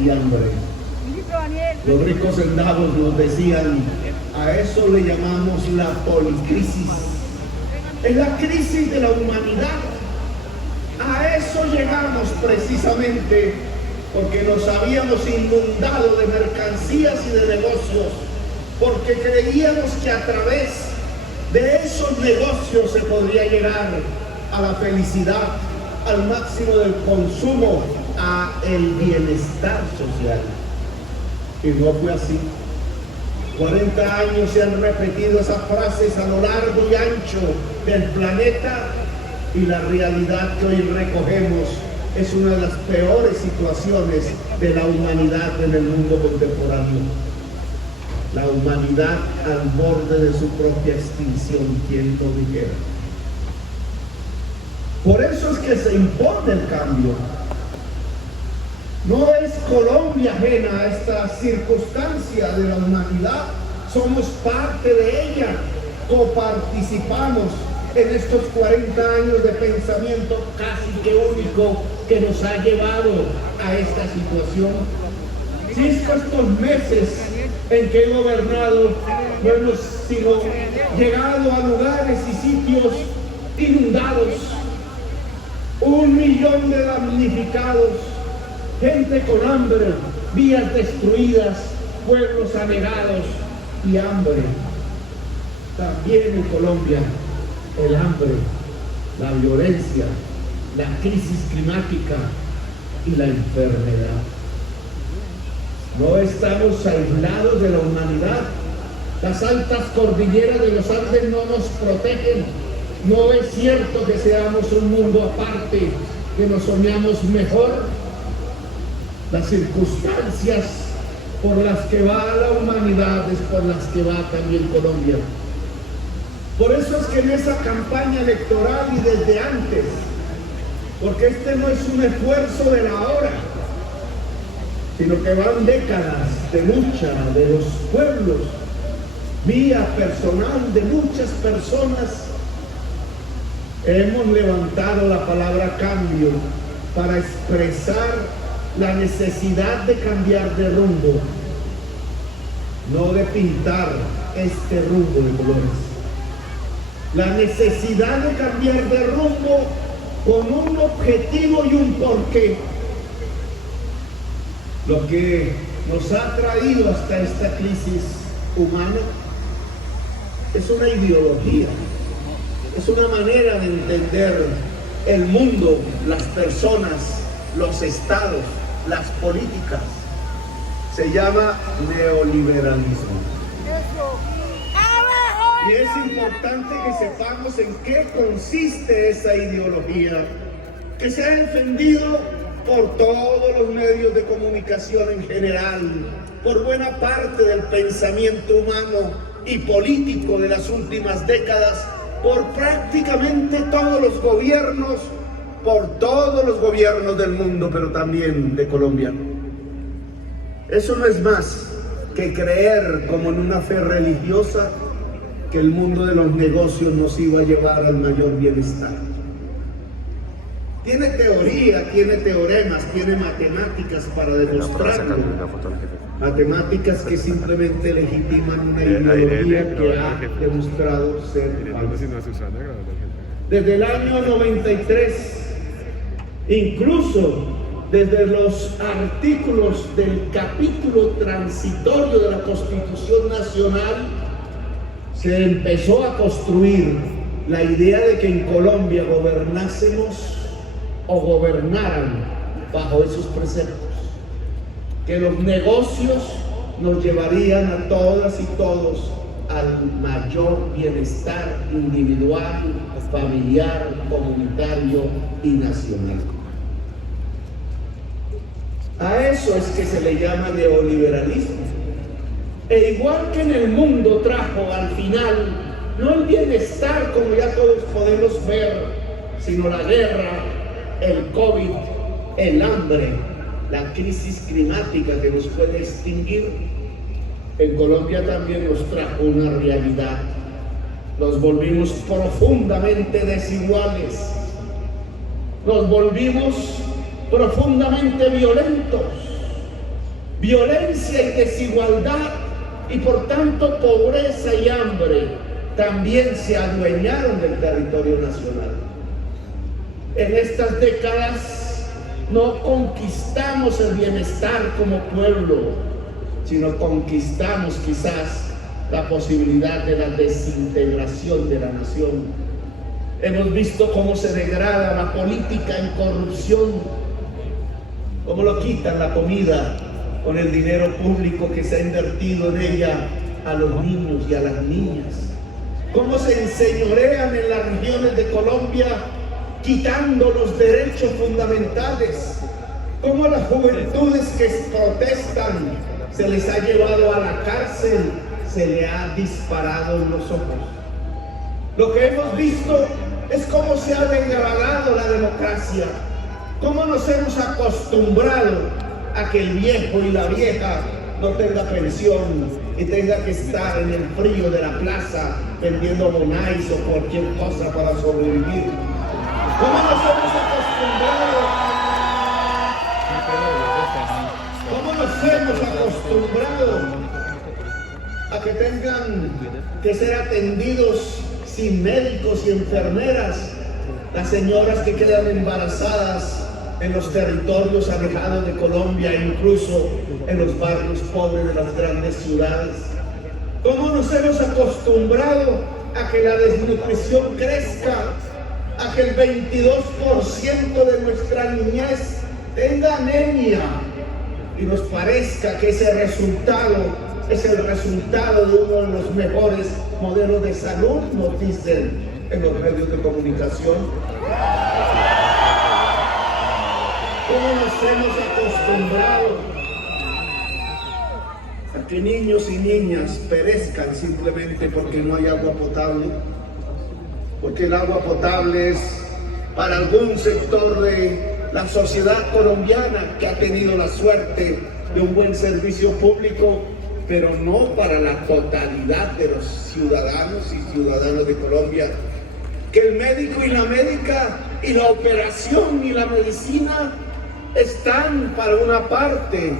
y hambre. Los ricos endavos nos decían, a eso le llamamos la policrisis. Es la crisis de la humanidad. A eso llegamos precisamente porque nos habíamos inundado de mercancías y de negocios, porque creíamos que a través de esos negocios se podría llegar a la felicidad, al máximo del consumo, a el bienestar social. Y no fue así. 40 años se han repetido esas frases a lo largo y ancho del planeta, y la realidad que hoy recogemos es una de las peores situaciones de la humanidad en el mundo contemporáneo. La humanidad al borde de su propia extinción, quien lo dijera. Por eso es que se impone el cambio. No es Colombia ajena a esta circunstancia de la humanidad, somos parte de ella, coparticipamos en estos 40 años de pensamiento casi que único que nos ha llevado a esta situación. Si es que estos meses en que he gobernado no hemos sino llegado a lugares y sitios inundados, 1 millón de damnificados, gente con hambre, vías destruidas, pueblos anegados y hambre. También en Colombia el hambre, la violencia, la crisis climática y la enfermedad. No estamos aislados de la humanidad. Las altas cordilleras de los Andes no nos protegen. No es cierto que seamos un mundo aparte, que nos soñamos mejor. Las circunstancias por las que va la humanidad es por las que va también Colombia. Por eso es que en esa campaña electoral y desde antes, porque este no es un esfuerzo de la hora, sino que van décadas de lucha de los pueblos, vía personal de muchas personas, hemos levantado la palabra cambio para expresar la necesidad de cambiar de rumbo, no de pintar este rumbo de colores. La necesidad de cambiar de rumbo con un objetivo y un porqué. Lo que nos ha traído hasta esta crisis humana es una ideología, es una manera de entender el mundo, las personas, los estados, las políticas. Se llama neoliberalismo. Y es importante que sepamos en qué consiste esa ideología, que se ha defendido por todos los medios de comunicación en general, por buena parte del pensamiento humano y político de las últimas décadas, por prácticamente todos los gobiernos, por todos los gobiernos del mundo, pero también de Colombia. Eso no es más que creer, como en una fe religiosa, que el mundo de los negocios nos iba a llevar al mayor bienestar. Tiene teoría, tiene teoremas, tiene matemáticas para demostrarlo. Matemáticas que simplemente legitiman una ideología que ha demostrado ser falsa. Desde el año 93, incluso desde los artículos del capítulo transitorio de la Constitución Nacional, se empezó a construir la idea de que en Colombia gobernásemos o gobernaran bajo esos preceptos, que los negocios nos llevarían a todas y todos al mayor bienestar individual, familiar, comunitario y nacional. A eso es que se le llama neoliberalismo. E igual que en el mundo trajo al final no el bienestar como ya todos podemos ver, sino la guerra, el COVID, el hambre, la crisis climática que nos puede extinguir, en Colombia también nos trajo una realidad. Nos volvimos profundamente desiguales, nos volvimos profundamente violentos, violencia y desigualdad, y por tanto pobreza y hambre también se adueñaron del territorio nacional. En estas décadas no conquistamos el bienestar como pueblo, sino conquistamos quizás la posibilidad de la desintegración de la nación. Hemos visto cómo se degrada la política en corrupción, cómo lo quitan la comida con el dinero público que se ha invertido en ella a los niños y a las niñas, cómo se enseñorean en las regiones de Colombia quitando los derechos fundamentales, cómo las juventudes que protestan se les ha llevado a la cárcel, se le ha disparado en los ojos. Lo que hemos visto es cómo se ha degradado la democracia, cómo nos hemos acostumbrado a que el viejo y la vieja no tenga pensión y tenga que estar en el frío de la plaza vendiendo bonais o cualquier cosa para sobrevivir. ¿Cómo nos hemos acostumbrado a que tengan que ser atendidos sin médicos y enfermeras las señoras que quedan embarazadas en los territorios alejados de Colombia, incluso en los barrios pobres de las grandes ciudades? ¿Cómo nos hemos acostumbrado a que la desnutrición crezca, a que el 22% de nuestra niñez tenga anemia y nos parezca que ese resultado es el resultado de uno de los mejores modelos de salud, nos dicen en los medios de comunicación? ¿Cómo nos hemos acostumbrado a que niños y niñas perezcan simplemente porque no hay agua potable? Porque el agua potable es para algún sector de la sociedad colombiana que ha tenido la suerte de un buen servicio público, pero no para la totalidad de los ciudadanos y ciudadanas de Colombia. Que el médico y la médica y la operación y la medicina están para una parte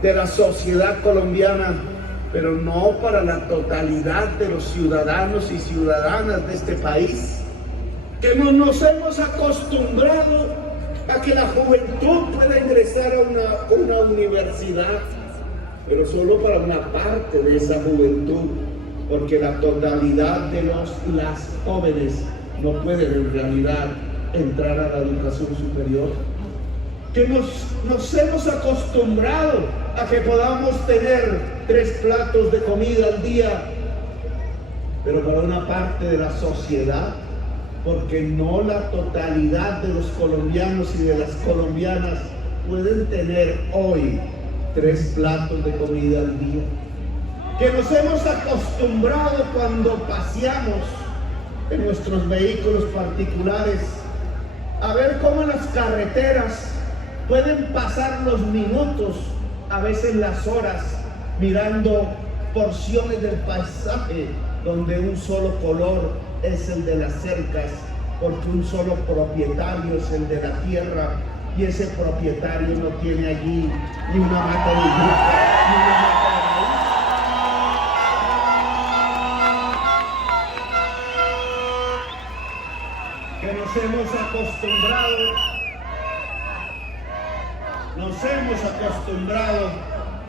de la sociedad colombiana, pero no para la totalidad de los ciudadanos y ciudadanas de este país. Que no nos hemos acostumbrado a que la juventud pueda ingresar a una universidad, pero solo para una parte de esa juventud, porque la totalidad de las jóvenes no pueden en realidad entrar a la educación superior. Que nos hemos acostumbrado a que podamos tener 3 platos de comida al día, pero para una parte de la sociedad, porque no la totalidad de los colombianos y de las colombianas pueden tener hoy 3 platos de comida al día. Que nos hemos acostumbrado cuando paseamos en nuestros vehículos particulares a ver cómo en las carreteras pueden pasar los minutos, a veces las horas, mirando porciones del paisaje donde un solo color es el de las cercas, porque un solo propietario es el de la tierra, y ese propietario no tiene allí ni una mata de yuca, ni una mata de maíz. Que nos hemos acostumbrado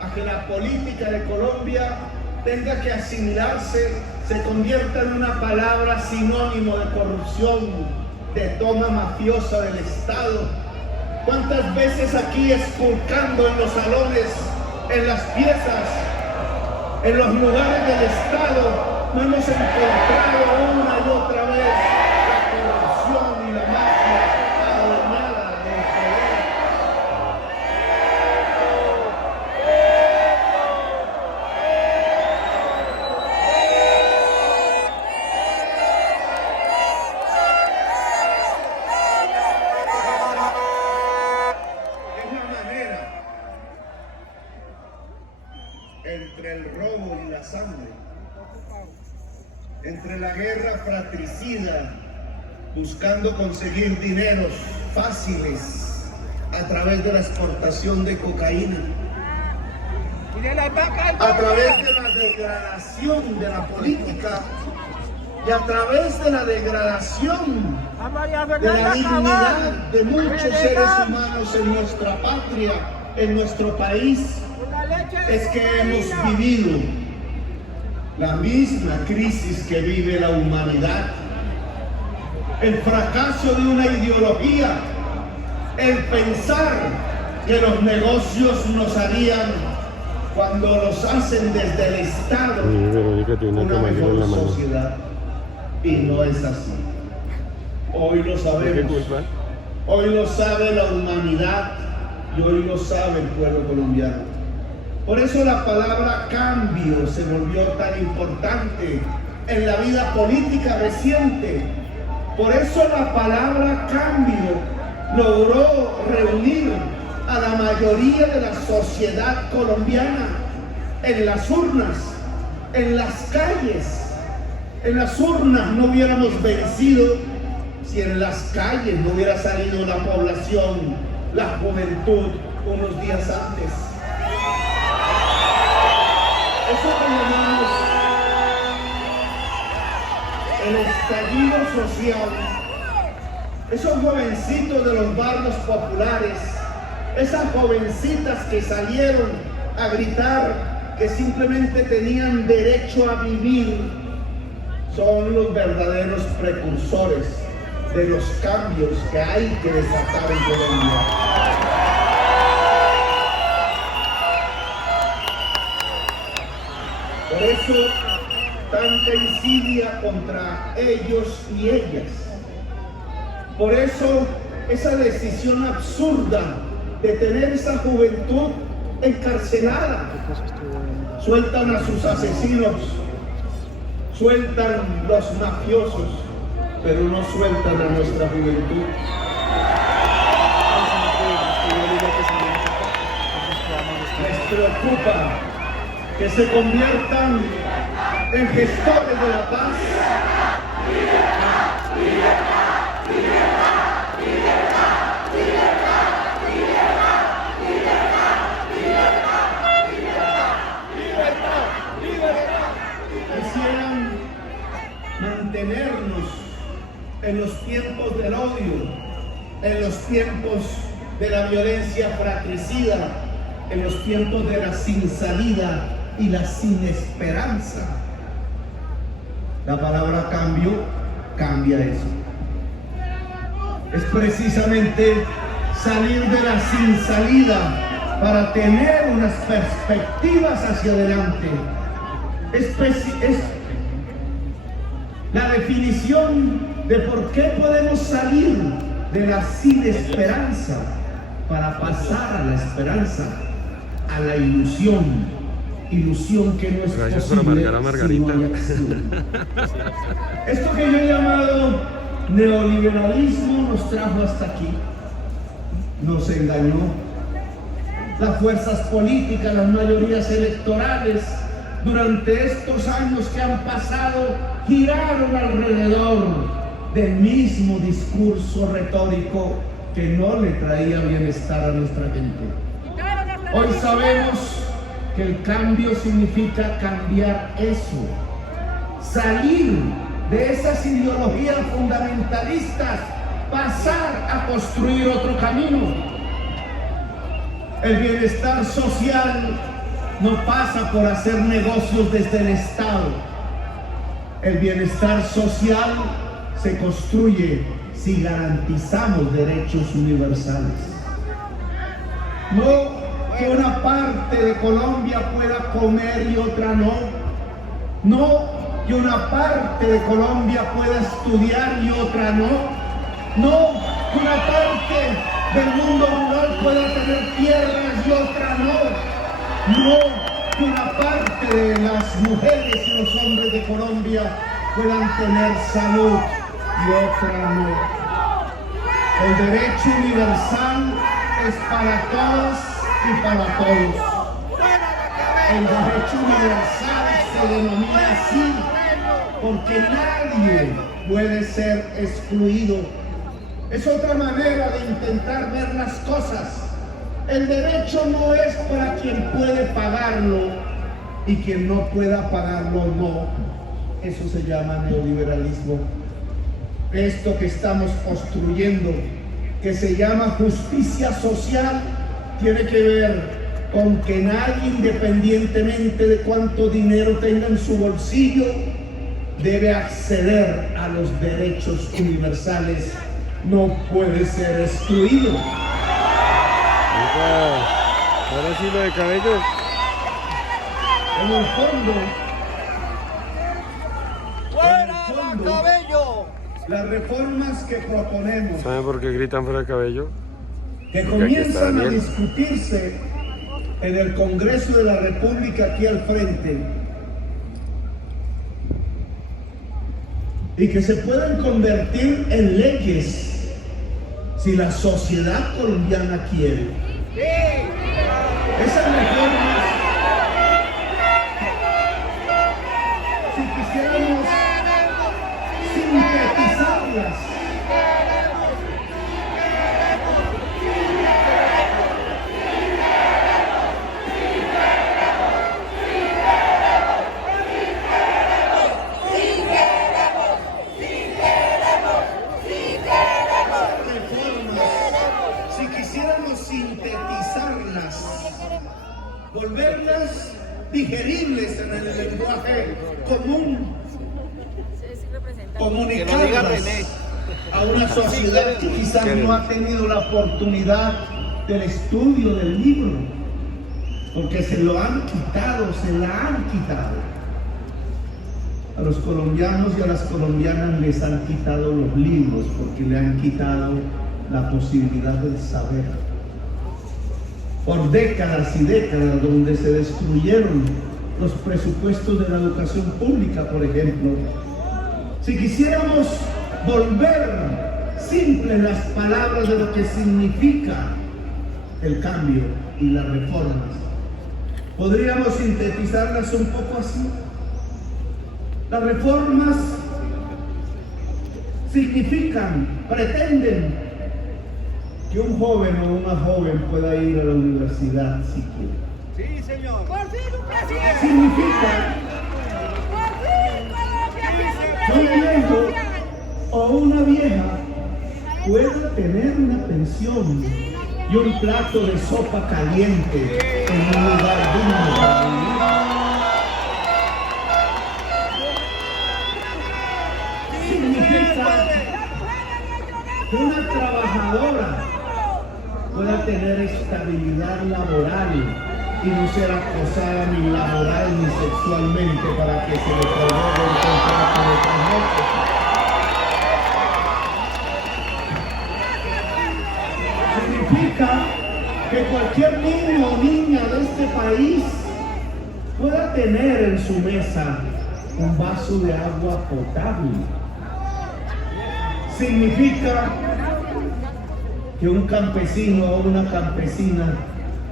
a que la política de Colombia tenga que asimilarse, se convierta en una palabra sinónimo de corrupción, de toma mafiosa del Estado. ¿Cuántas veces aquí esculcando en los salones, en las piezas, en los lugares del Estado, no hemos encontrado una y otra vez la corrupción y la mafia adueñada del poder? Entre el robo y la sangre, entre la guerra fratricida, buscando conseguir dineros fáciles a través de la exportación de cocaína, a través de la degradación de la política y a través de la degradación de la dignidad de muchos seres humanos en nuestra patria, en nuestro país, es que hemos vivido la misma crisis que vive la humanidad. El fracaso de una ideología, el pensar que los negocios nos harían, cuando los hacen desde el Estado, una mejor sociedad. Y no es así. Hoy lo sabemos. Hoy lo sabe la humanidad y hoy lo sabe el pueblo colombiano. Por eso la palabra cambio se volvió tan importante en la vida política reciente. Por eso la palabra cambio logró reunir a la mayoría de la sociedad colombiana en las urnas, en las calles. En las urnas no hubiéramos vencido si en las calles no hubiera salido la población, la juventud, unos días antes. Eso que llamamos el estallido social. Esos jovencitos de los barrios populares, esas jovencitas que salieron a gritar que simplemente tenían derecho a vivir, son los verdaderos precursores de los cambios que hay que desatar en Colombia. Por eso, tanta insidia contra ellos y ellas. Por eso, esa decisión absurda de tener esa juventud encarcelada. Sueltan a sus asesinos, sueltan los mafiosos, pero no sueltan a nuestra juventud. Les preocupa que se conviertan en gestores de la paz. Quisieran mantenernos en los tiempos del odio, en los tiempos de la violencia fratricida, en los tiempos de la sin salida y la sin esperanza. La palabra cambio cambia eso. Es precisamente salir de la sin salida para tener unas perspectivas hacia adelante. Es la definición de por qué podemos salir de la sin esperanza para pasar a la esperanza, a la ilusión que no es posible si no hay acción. Esto que yo he llamado neoliberalismo nos trajo hasta aquí, nos engañó. Las fuerzas políticas, las mayorías electorales, durante estos años que han pasado, giraron alrededor del mismo discurso retórico que no le traía bienestar a nuestra gente. Hoy sabemos que el cambio significa cambiar eso, salir de esas ideologías fundamentalistas, pasar a construir otro camino. El bienestar social no pasa por hacer negocios desde el Estado. El bienestar social se construye si garantizamos derechos universales. No que una parte de Colombia pueda comer y otra no. No que una parte de Colombia pueda estudiar y otra no. No que una parte del mundo rural pueda tener tierras y otra no. No que una parte de las mujeres y los hombres de Colombia puedan tener salud y otra no. El derecho universal es para todos y para todos. El derecho universal se denomina así porque nadie puede ser excluido. Es otra manera de intentar ver las cosas. El derecho no es para quien puede pagarlo y quien no pueda pagarlo no. Eso se llama neoliberalismo. Esto que estamos construyendo, que se llama justicia social, tiene que ver con que nadie, independientemente de cuánto dinero tenga en su bolsillo, debe acceder a los derechos universales. No puede ser excluido. Ahora sí lo de cabello. En el fondo, cabello. las reformas que proponemos, ¿Saben por qué gritan fuera de cabello? que Porque aquí está comienzan a Daniel. discutirse en el Congreso de la República aquí al frente, y que se pueden convertir en leyes si la sociedad colombiana quiere. Esas reformas, si quisiéramos sintetizarlas, volverlas digeribles en el lenguaje común, comunicarlas a una sociedad que quizás no ha tenido la oportunidad del estudio del libro, porque se lo han quitado, se la han quitado. A los colombianos y a las colombianas les han quitado los libros porque le han quitado la posibilidad del saber. Por décadas y décadas, donde se destruyeron los presupuestos de la educación pública, por ejemplo. Si quisiéramos volver simples las palabras de lo que significa el cambio y las reformas, podríamos sintetizarlas un poco así. Las reformas significan, pretenden que un joven o una joven pueda ir a la universidad si quiere. Sí, señor. Por fin un presidente. Significa que un viejo o una vieja pueda tener una pensión y un plato de sopa caliente en un lugar digno para vivir. Significa que una trabajadora pueda tener estabilidad laboral y no ser acosada ni laboral ni sexualmente para que se le prorrogue el contrato de 3 meses. Significa que cualquier niño o niña de este país pueda tener en su mesa un vaso de agua potable. Significa que un campesino o una campesina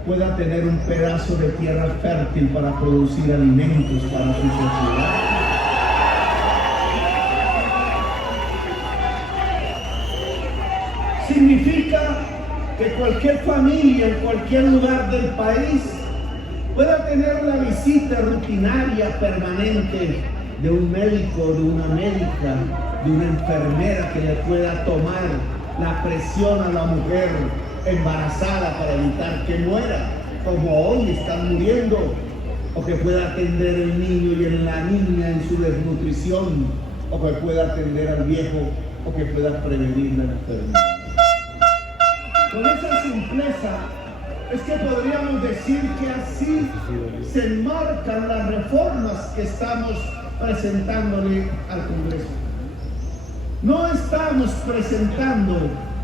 pueda tener un pedazo de tierra fértil para producir alimentos para su sociedad. Significa que cualquier familia en cualquier lugar del país pueda tener la visita rutinaria permanente de un médico, de una médica, de una enfermera que le pueda tomar la presión a la mujer embarazada para evitar que muera, como hoy están muriendo, o que pueda atender al niño y en la niña en su desnutrición, o que pueda atender al viejo, o que pueda prevenir la enfermedad. Con esa simpleza es que podríamos decir que así se enmarcan las reformas que estamos presentándole al Congreso. No estamos presentando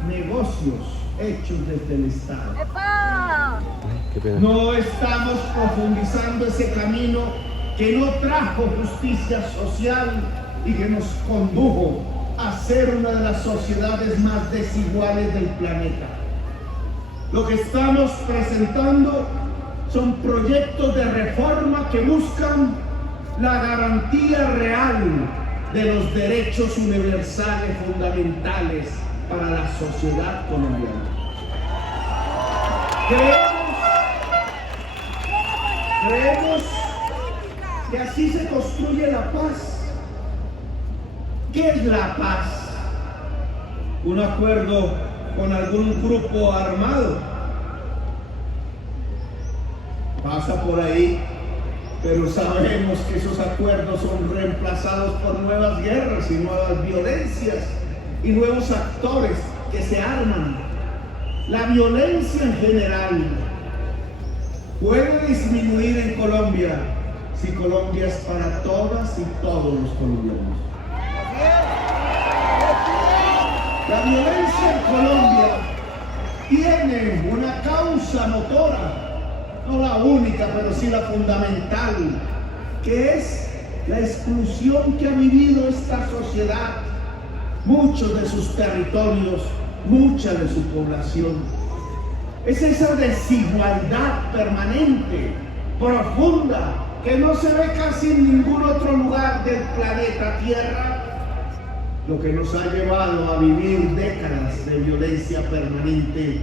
negocios hechos desde el Estado. ¡Epa! Qué pena. No estamos profundizando ese camino que no trajo justicia social y que nos condujo a ser una de las sociedades más desiguales del planeta. Lo que estamos presentando son proyectos de reforma que buscan la garantía real de los derechos universales fundamentales para la sociedad colombiana. Creemos que así se construye la paz. ¿Qué es la paz? Un acuerdo con algún grupo armado. Pasa por ahí, pero sabemos que esos acuerdos son reemplazados por nuevas guerras y nuevas violencias y nuevos actores que se arman. La violencia en general puede disminuir en Colombia si Colombia es para todas y todos los colombianos. La violencia en Colombia tiene una causa motora, no la única, pero sí la fundamental, que es la exclusión que ha vivido esta sociedad, muchos de sus territorios, mucha de su población. Es esa desigualdad permanente, profunda, que no se ve casi en ningún otro lugar del planeta Tierra, lo que nos ha llevado a vivir décadas de violencia permanente,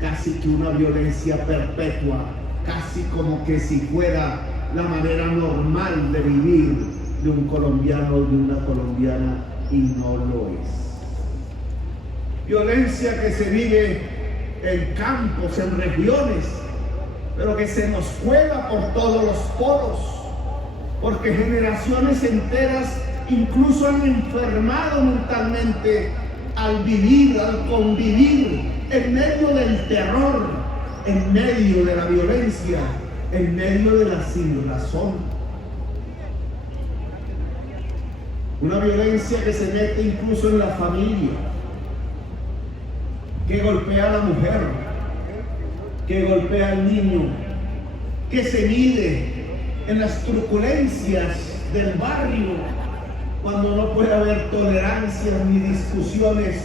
casi que una violencia perpetua, casi como que si fuera la manera normal de vivir de un colombiano o de una colombiana, y no lo es. Violencia que se vive en campos, en regiones, pero que se nos cuela por todos los poros, porque generaciones enteras incluso han enfermado mentalmente al vivir, al convivir en medio del terror, en medio de la violencia, en medio de la sinrazón. Una violencia que se mete incluso en la familia, que golpea a la mujer, que golpea al niño, que se mide en las truculencias del barrio, cuando no puede haber tolerancias ni discusiones.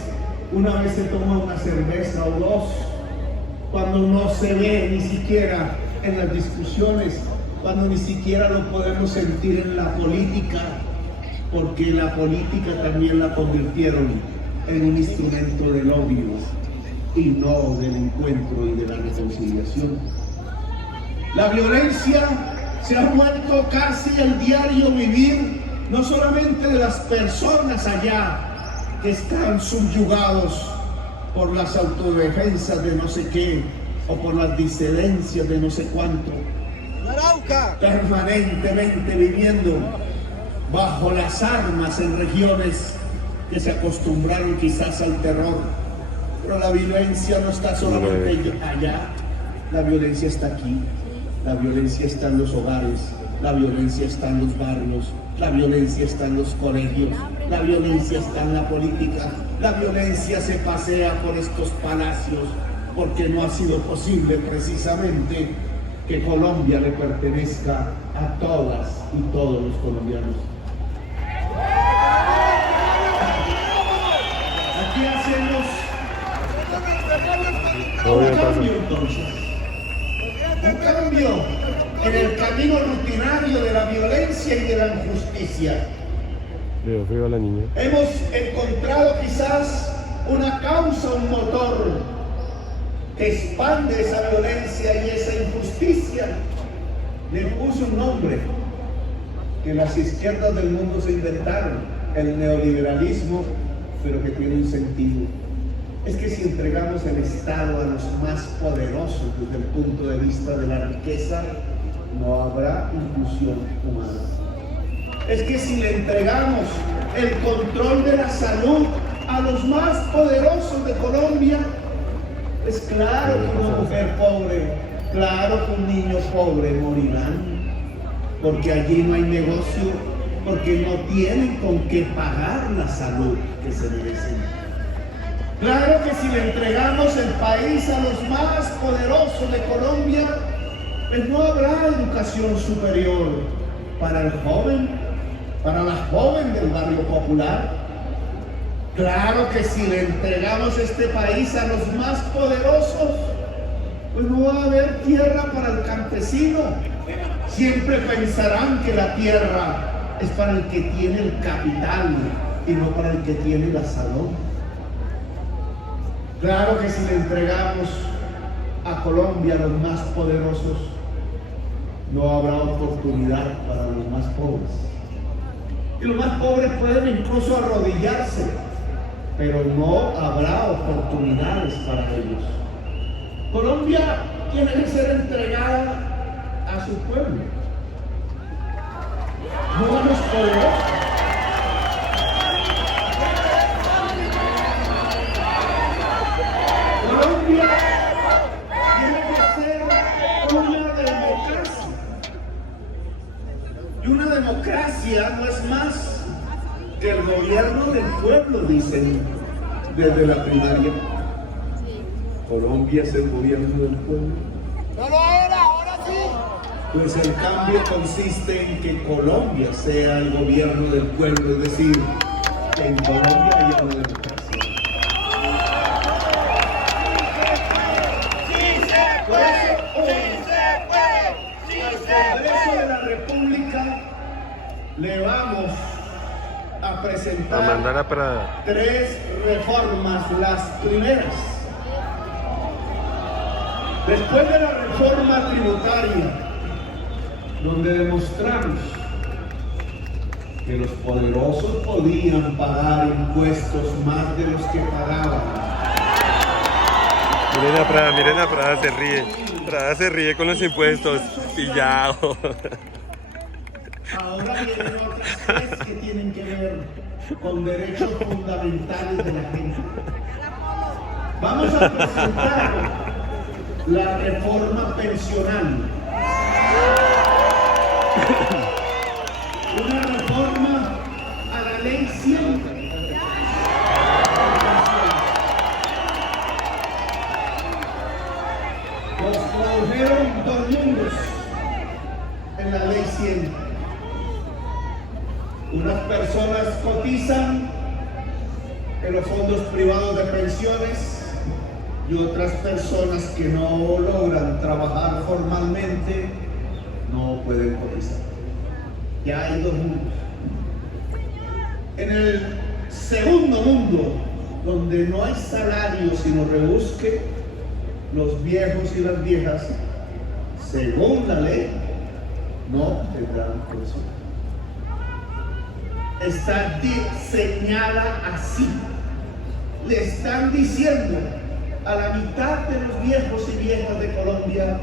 Una vez se toma una cerveza o dos, cuando no se ve ni siquiera en las discusiones, cuando ni siquiera lo podemos sentir en la política, porque la política también la convirtieron en un instrumento del odio y no del encuentro y de la reconciliación. La violencia se ha vuelto casi el diario vivir, no solamente de las personas allá que están subyugados por las autodefensas de no sé qué o por las disidencias de no sé cuánto, permanentemente viviendo bajo las armas en regiones que se acostumbraron quizás al terror. Pero la violencia no está solamente allá, la violencia está aquí, la violencia está en los hogares, la violencia está en los barrios, la violencia está en los colegios, la violencia está en la política, la violencia se pasea por estos palacios, porque no ha sido posible precisamente que Colombia le pertenezca a todas y todos los colombianos. Aquí hacemos un cambio entonces, un cambio en el camino rutinario de la violencia y de la injusticia. Veo frío a la niña. Hemos encontrado quizás una causa, un motor que expande esa violencia y esa injusticia. Le puso un nombre que las izquierdas del mundo se inventaron, el neoliberalismo, pero que tiene un sentido. Es que si entregamos el Estado a los más poderosos desde el punto de vista de la riqueza, no habrá inclusión humana. Es que si le entregamos el control de la salud a los más poderosos de Colombia, es claro que una mujer pobre, claro que un niño pobre morirán, porque allí no hay negocio, porque no tienen con qué pagar la salud que se merecen. Claro que si le entregamos el país a los más poderosos de Colombia, pues no habrá educación superior para el joven, para la joven del barrio popular. Claro que si le entregamos este país a los más poderosos, pues no va a haber tierra para el campesino. Siempre pensarán que la tierra es para el que tiene el capital y no para el que tiene la salud. Claro que si le entregamos a Colombia los más poderosos, no habrá oportunidad para los más pobres. Y los más pobres pueden incluso arrodillarse, pero no habrá oportunidades para ellos. Colombia tiene que ser entregada a su pueblo, no a los poderosos. Colombia tiene que ser una democracia. Y una democracia no es más que el gobierno del pueblo, dicen desde la primaria. Colombia es el gobierno del pueblo. No lo era, ahora sí. Pues el cambio consiste en que Colombia sea el gobierno del pueblo, es decir, que en Colombia haya una democracia. Congreso de la República le vamos a presentar A mandar a Prada. 3 reformas. Las primeras, después de la reforma tributaria, donde demostramos que los poderosos podían pagar impuestos más de los que pagaban. Miren a Prada, se ríe. Prada se ríe con los impuestos. Pillado. Ahora vienen otras 3 que tienen que ver con derechos fundamentales de la gente. Vamos a presentar la reforma pensional. Una reforma a la ley 100. Nos produjeron 2 mundos en la ley 100. Unas personas cotizan en los fondos privados de pensiones y otras personas que no logran trabajar formalmente no pueden cotizar. Ya hay 2 mundos. En el segundo mundo, donde no hay salario sino rebusque, los viejos y las viejas, según la ley, no tendrán pensión. Está diseñada así. Le están diciendo a la mitad de los viejos y viejas de Colombia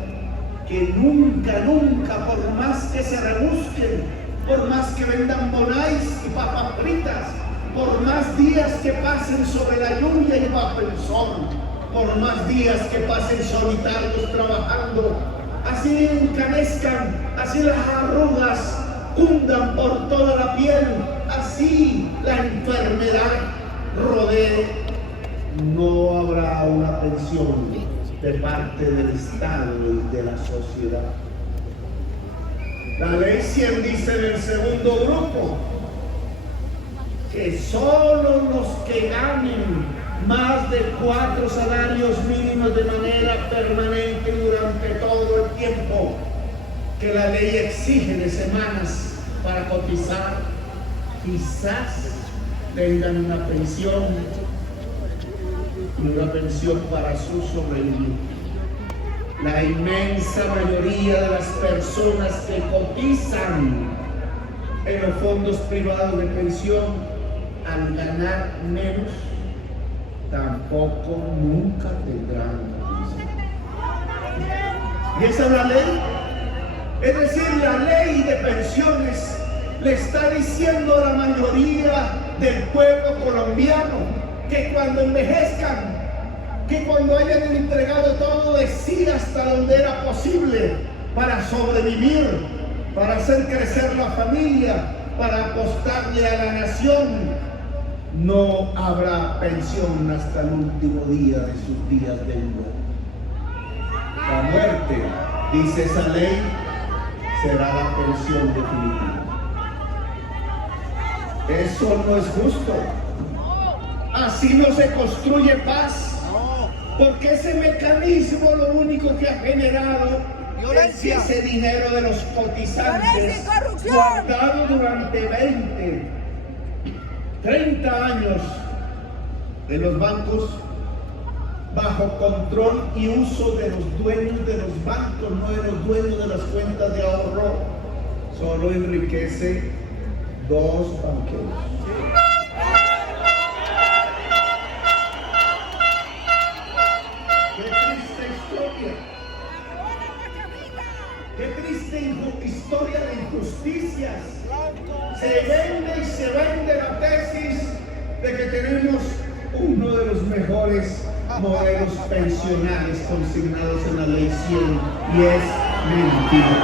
que nunca, nunca, por más que se rebusquen, por más que vendan bonais y papas fritas, por más días que pasen sobre la lluvia y bajo el sol, por más días que pasen solitarios trabajando, así encanezcan, así las arrugas cundan por toda la piel, así la enfermedad rodee, no habrá una pensión de parte del Estado y de la sociedad. La ley 100 dice en el segundo grupo que solo los que ganen más de 4 salarios mínimos de manera permanente durante todo el tiempo que la ley exige de semanas para cotizar, quizás tengan una pensión y una pensión para su sobrevivir. La inmensa mayoría de las personas que cotizan en los fondos privados de pensión, al ganar menos, tampoco nunca tendrán pensión. ¿Y esa es la ley? Es decir, la ley de pensiones le está diciendo a la mayoría del pueblo colombiano que cuando envejezcan, que cuando hayan entregado todo de sí hasta donde era posible para sobrevivir, para hacer crecer la familia, para apostarle a la nación, no habrá pensión hasta el último día de sus días de vida. La muerte, dice esa ley, será la pensión definitiva. Eso no es justo. Así no se construye paz. Porque ese mecanismo lo único que ha generado es que ese dinero de los cotizantes guardado durante 20, 30 años en los bancos bajo control y uso de los dueños de los bancos, no de los dueños de las cuentas de ahorro, solo enriquece dos banqueros. Qué triste historia. Qué triste historia de injusticias. Se vende y se vende la tesis de que tenemos uno de los mejores modelos pensionales consignados en la ley 100 y es mentira.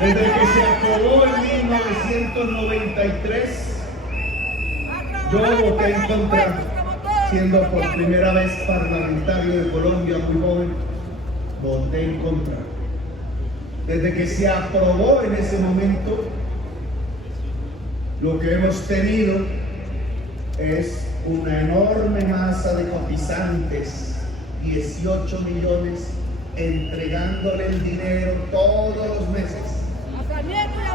Desde que se aprobó en 1993, yo voté en contra, siendo por primera vez parlamentario de Colombia, muy joven, voté en contra. Desde que se aprobó en ese momento, lo que hemos tenido es una enorme masa de cotizantes, 18 millones, entregándole el dinero todos los meses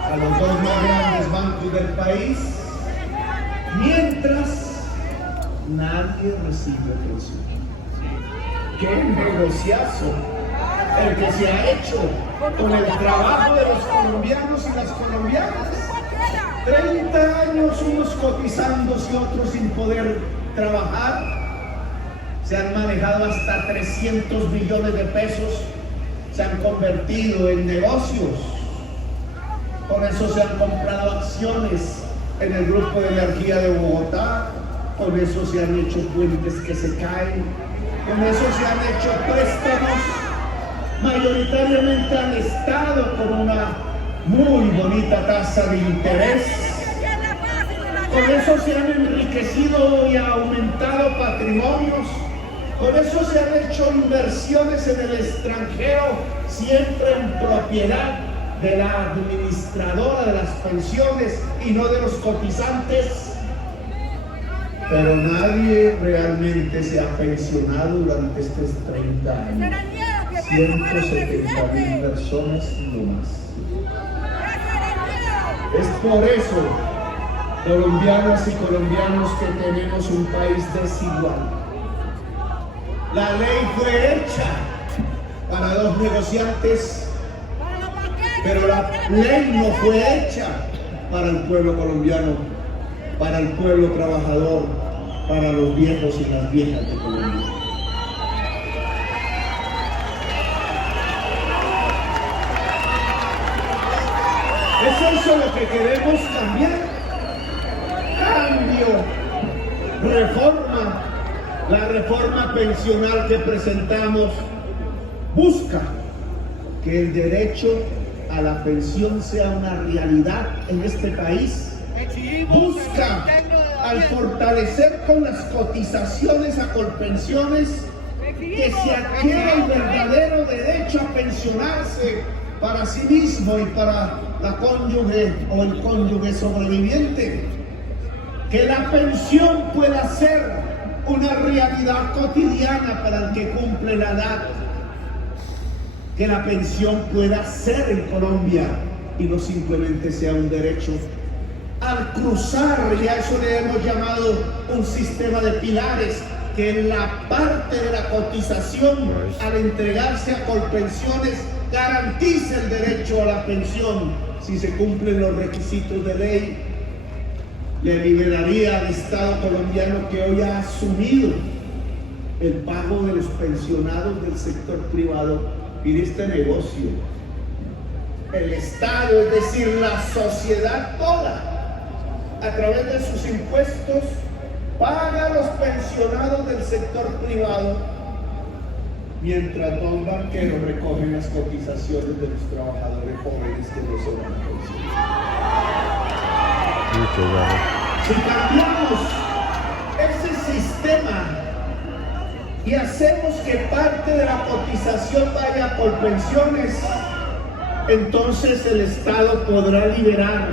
a los dos más grandes bancos del país, mientras nadie recibe pensión. ¡Qué negociazo el que se ha hecho con el trabajo de los colombianos y las colombianas! 30 años unos cotizando y otros sin poder trabajar. Se han manejado hasta 300 millones de pesos, se han convertido en negocios. Con eso se han comprado acciones en el Grupo de Energía de Bogotá, con eso se han hecho puentes que se caen, con eso se han hecho préstamos mayoritariamente al Estado con una muy bonita tasa de interés. Con eso se han enriquecido y aumentado patrimonios. Con eso se han hecho inversiones en el extranjero, siempre en propiedad de la administradora de las pensiones y no de los cotizantes. Pero nadie realmente se ha pensionado durante estos 30 años. 170.000 personas no más. Es por eso, colombianas y colombianos, que tenemos un país desigual. La ley fue hecha para dos negociantes, pero la ley no fue hecha para el pueblo colombiano, para el pueblo trabajador, para los viejos y las viejas de Colombia. ¿Es eso lo que queremos cambiar? Cambio, reforma. La reforma pensional que presentamos busca que el derecho a la pensión sea una realidad en este país. Busca, al fortalecer con las cotizaciones a Colpensiones, que se adquiera el verdadero derecho a pensionarse para sí mismo y para la cónyuge o el cónyuge sobreviviente. Que la pensión pueda ser una realidad cotidiana para el que cumple la edad. Que la pensión pueda ser en Colombia y no simplemente sea un derecho. Al cruzar, y a eso le hemos llamado un sistema de pilares, que en la parte de la cotización, al entregarse a Colpensiones, garantice el derecho a la pensión si se cumplen los requisitos de ley. Le liberaría al Estado colombiano, que hoy ha asumido el pago de los pensionados del sector privado. Mire este negocio. El Estado, es decir, la sociedad toda, a través de sus impuestos, paga a los pensionados del sector privado, mientras dos banqueros recogen las cotizaciones de los trabajadores jóvenes que no se van a pensionar. Si cambiamos ese sistema y hacemos que parte de la cotización vaya a Colpensiones, entonces el Estado podrá liberar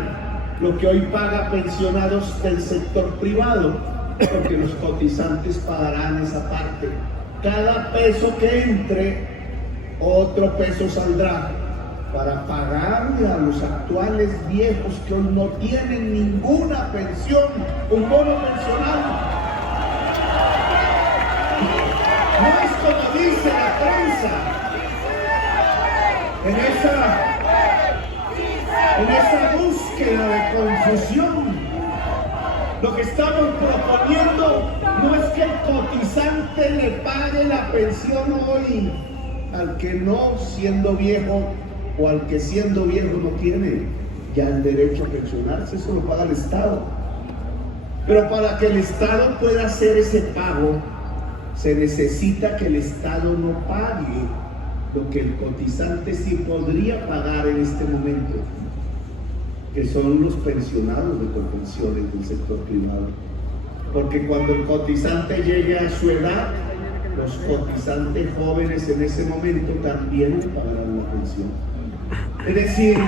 lo que hoy paga pensionados del sector privado, porque los cotizantes pagarán esa parte. Cada peso que entre, otro peso saldrá. para pagarle a los actuales viejos que hoy no tienen ninguna pensión, un bono pensional. No es como dice la prensa, en esa búsqueda de confusión. Lo que estamos proponiendo no es que el cotizante le pague la pensión hoy al que no siendo viejo o al que siendo viejo no tiene ya el derecho a pensionarse, eso lo paga el Estado. Pero para que el Estado pueda hacer ese pago, se necesita que el Estado no pague lo que el cotizante sí podría pagar en este momento, que son los pensionados de Colpensiones del sector privado. Porque cuando el cotizante llegue a su edad, los cotizantes jóvenes en ese momento también pagarán la pensión. Es decir,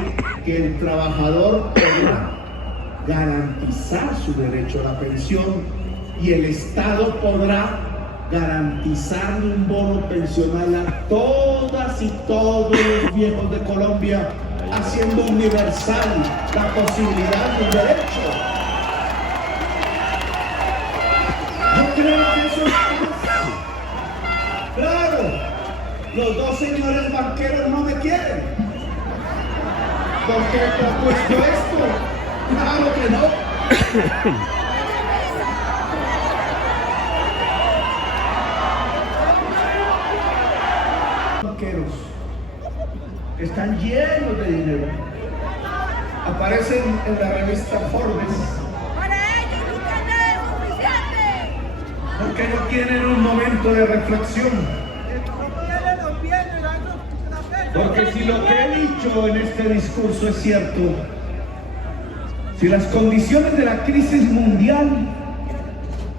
que el trabajador podrá garantizar su derecho a la pensión y el Estado podrá garantizarle un bono pensional a todas y todos los viejos de Colombia, haciendo universal la posibilidad de un derecho. Yo creo que eso es fácil. Claro, los dos señores banqueros no me quieren porque he propuesto esto. Claro que no. Banqueros que están llenos de dinero aparecen en la revista Forbes. Para ellos nunca nada es suficiente. Porque no tienen un momento de reflexión. Porque si lo que he dicho en este discurso es cierto, si las condiciones de la crisis mundial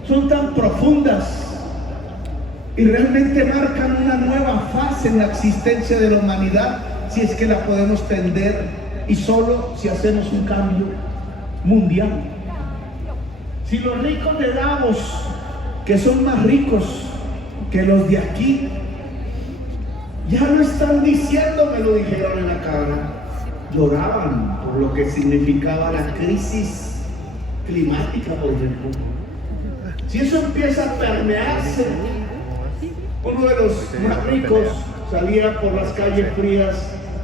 son tan profundas y realmente marcan una nueva fase en la existencia de la humanidad, si es que la podemos tender y solo si hacemos un cambio mundial. Si los ricos de Davos, que son más ricos que los de aquí, ya lo están diciendo, me lo dijeron en la cara, lloraban por lo que significaba la crisis climática, por ejemplo. Si eso empieza a permearse, uno de los más ricos salía por las calles frías,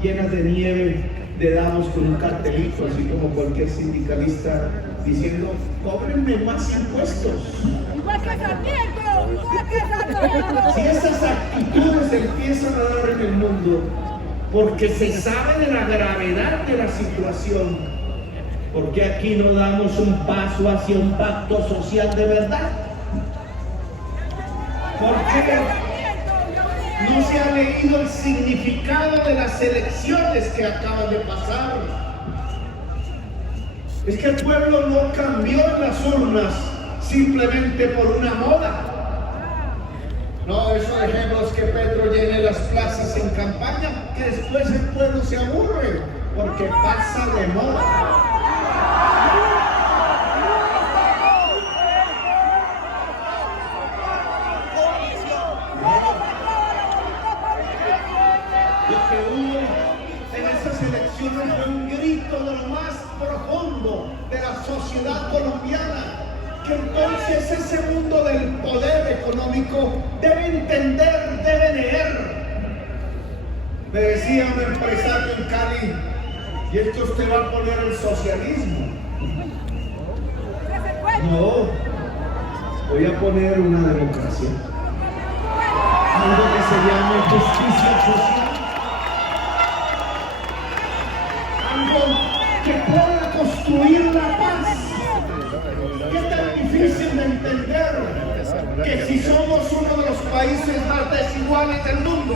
llenas de nieve, de Davos, con un cartelito, así como cualquier sindicalista, diciendo, cóbrenme más impuestos. Igual que Sarmiento, igual que Sarmiento. Si esas actitudes empiezan a dar en el mundo, porque se sabe de la gravedad de la situación, porque aquí no damos un paso hacia un pacto social de verdad. Porque no se ha leído el significado de las elecciones que acaban de pasar. Es que el pueblo no cambió en las urnas simplemente por una moda. No, eso dejemos que Petro llene las plazas en campaña, que después el pueblo se aburre porque pasa de moda. Lo que hubo en esas elecciones fue un grito de lo más profundo de la sociedad colombiana, que entonces ese mundo del poder económico debe entender, debe leer. Me decía un empresario en Cali, y esto usted va a poner el socialismo. No, voy a poner una democracia, algo que se llama justicia social, algo que pueda construir la paz. ¿Qué tan difícil de entender que si somos uno de los países más desiguales del mundo,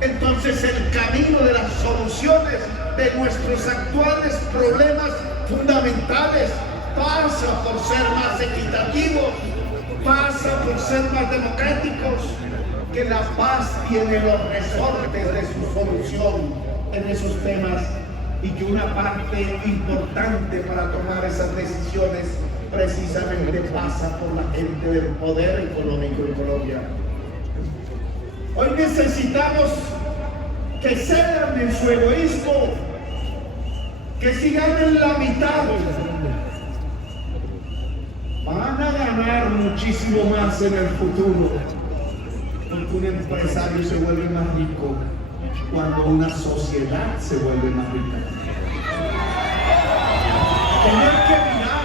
entonces el camino de las soluciones de nuestros actuales problemas fundamentales pasa por ser más equitativos, pasa por ser más democráticos, que la paz tiene los resortes de su solución en esos temas y que una parte importante para tomar esas decisiones precisamente pasa por la gente del poder económico en Colombia. Hoy necesitamos que cedan en su egoísmo, que sigan en la mitad, van a ganar muchísimo más en el futuro, porque un empresario se vuelve más rico cuando una sociedad se vuelve más rica. Tener que mirar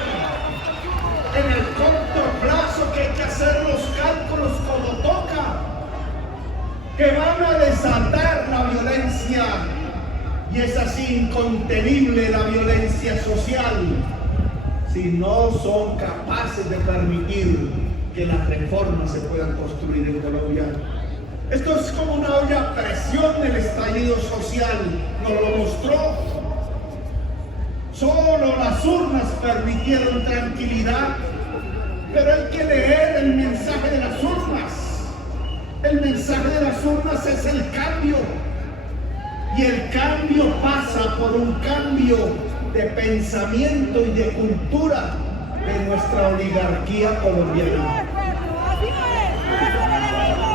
en el corto plazo, que hay que hacer los cálculos como toca, que van a desatar la violencia, y es así incontenible la violencia social si no son capaces de permitir que las reformas se puedan construir en Colombia. Esto es como una olla a presión del estallido social, nos lo mostró. Solo las urnas permitieron tranquilidad, pero hay que leer el mensaje de las urnas. El mensaje de las urnas es el cambio, y el cambio pasa por un cambio de pensamiento y de cultura de nuestra oligarquía colombiana.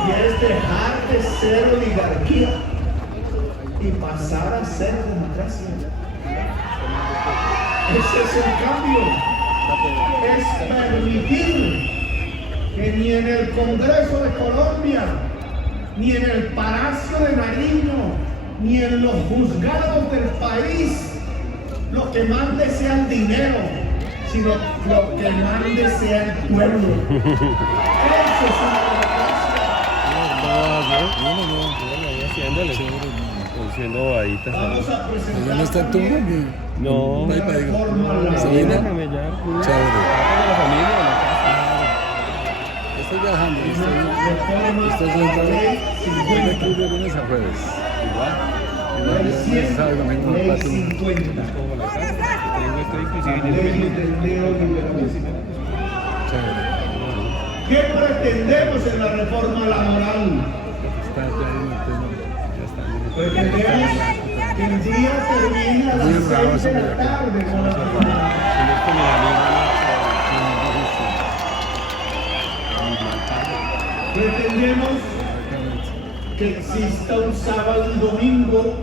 Y es dejar de ser oligarquía y pasar a ser democracia. Ese es el cambio. Es permitir que ni en el Congreso de Colombia, ni en el Palacio de Nariño, ni en los juzgados del país, lo que mande sea el dinero, sino lo que mande sea el pueblo. Eso es una haciendo bobaditas. Vamos a presentar. ¿Ya no está tú? No, No hay para ir. sí, ¿Viene? déjame ya. Chévere. La familia, la casa. Estoy viajando. Estoy sentado. De aquí de lunes a jueves. Igual. Y el sábado y domingo me paso un 50. como la casa. Tengo esto inclusive en Ley el del neoliberalismo. chévere. ¿Qué pretendemos en la reforma laboral? Está ya en el tema. Ya está. Pretendemos que el día termine a las 6 de la tarde con la jornada. Pretendemos que exista un sábado y domingo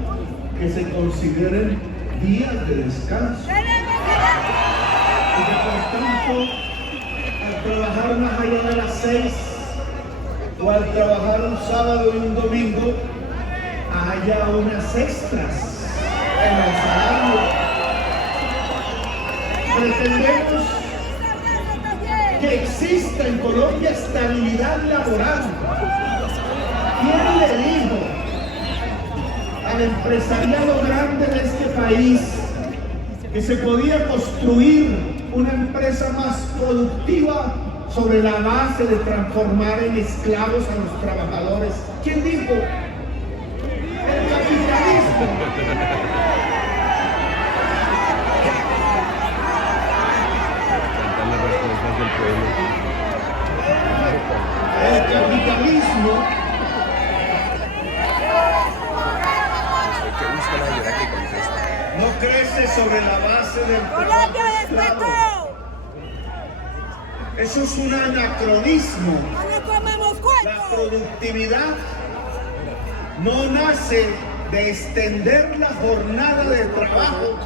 que se consideren días de descanso. Y que por tanto, al trabajar más allá de las 6 o al trabajar un sábado y un domingo, haya unas extras en el salario. Pretendemos que exista en Colombia estabilidad laboral. ¿Quién le dijo al empresariado grande de este país que se podía construir una empresa más productiva sobre la base de transformar en esclavos a los trabajadores? ¿Quién dijo? El capitalismo. Las respuestas del pueblo. El capitalismo no crece sobre la base del Colombia trabajo esclavo. despetó. Eso es un anacronismo. No comemos La cuento. productividad no nace de extender la jornada de trabajo,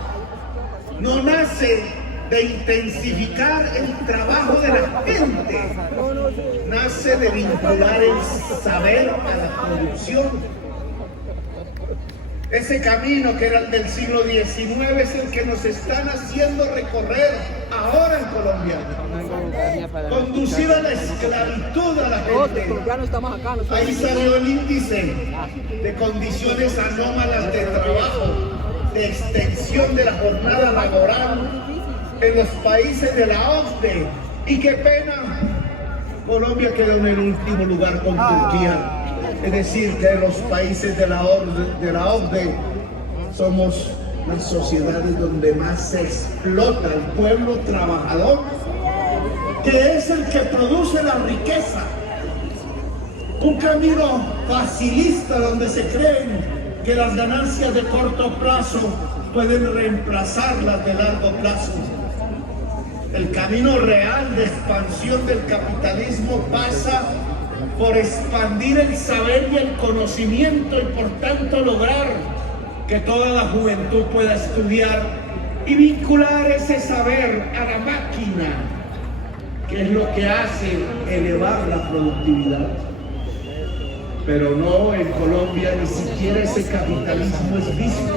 no nace de intensificar el trabajo de la gente, nace de vincular el saber a la producción. Ese camino que era el del siglo XIX es el que nos están haciendo recorrer ahora en Colombia. Conducir a la esclavitud a la gente. Ahí salió el índice de condiciones anómalas de trabajo, de extensión de la jornada laboral en los países de la OCDE. Y qué pena, Colombia quedó en el último lugar con Turquía. Es decir, que los países de la OCDE somos las sociedades donde más se explota el pueblo trabajador, que es el que produce la riqueza. Un camino facilista donde se creen que las ganancias de corto plazo pueden reemplazar las de largo plazo. El camino real de expansión del capitalismo pasa por expandir el saber y el conocimiento y por tanto lograr que toda la juventud pueda estudiar y vincular ese saber a la máquina, que es lo que hace elevar la productividad. Pero no, en Colombia ni siquiera ese capitalismo es visto.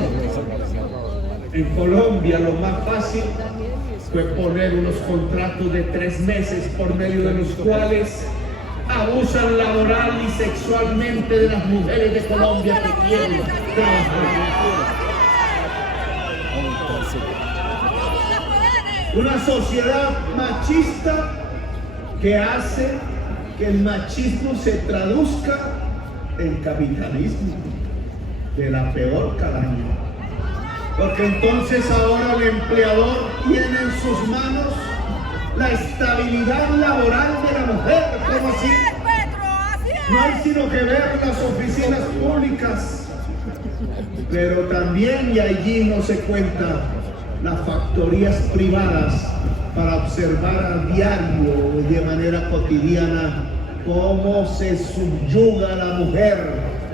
En Colombia lo más fácil fue poner unos contratos de 3 meses por medio de los cuales abusan laboral y sexualmente de las mujeres de Colombia que quieren trabajar. Una sociedad machista que hace que el machismo se traduzca en capitalismo de la peor calaña. Porque entonces ahora el empleador tiene en sus manos la estabilidad laboral de la mujer. ¿Cómo así? No hay sino que ver las oficinas públicas, pero también, y allí no se cuenta, las factorías privadas para observar a diario y de manera cotidiana cómo se subyuga a la mujer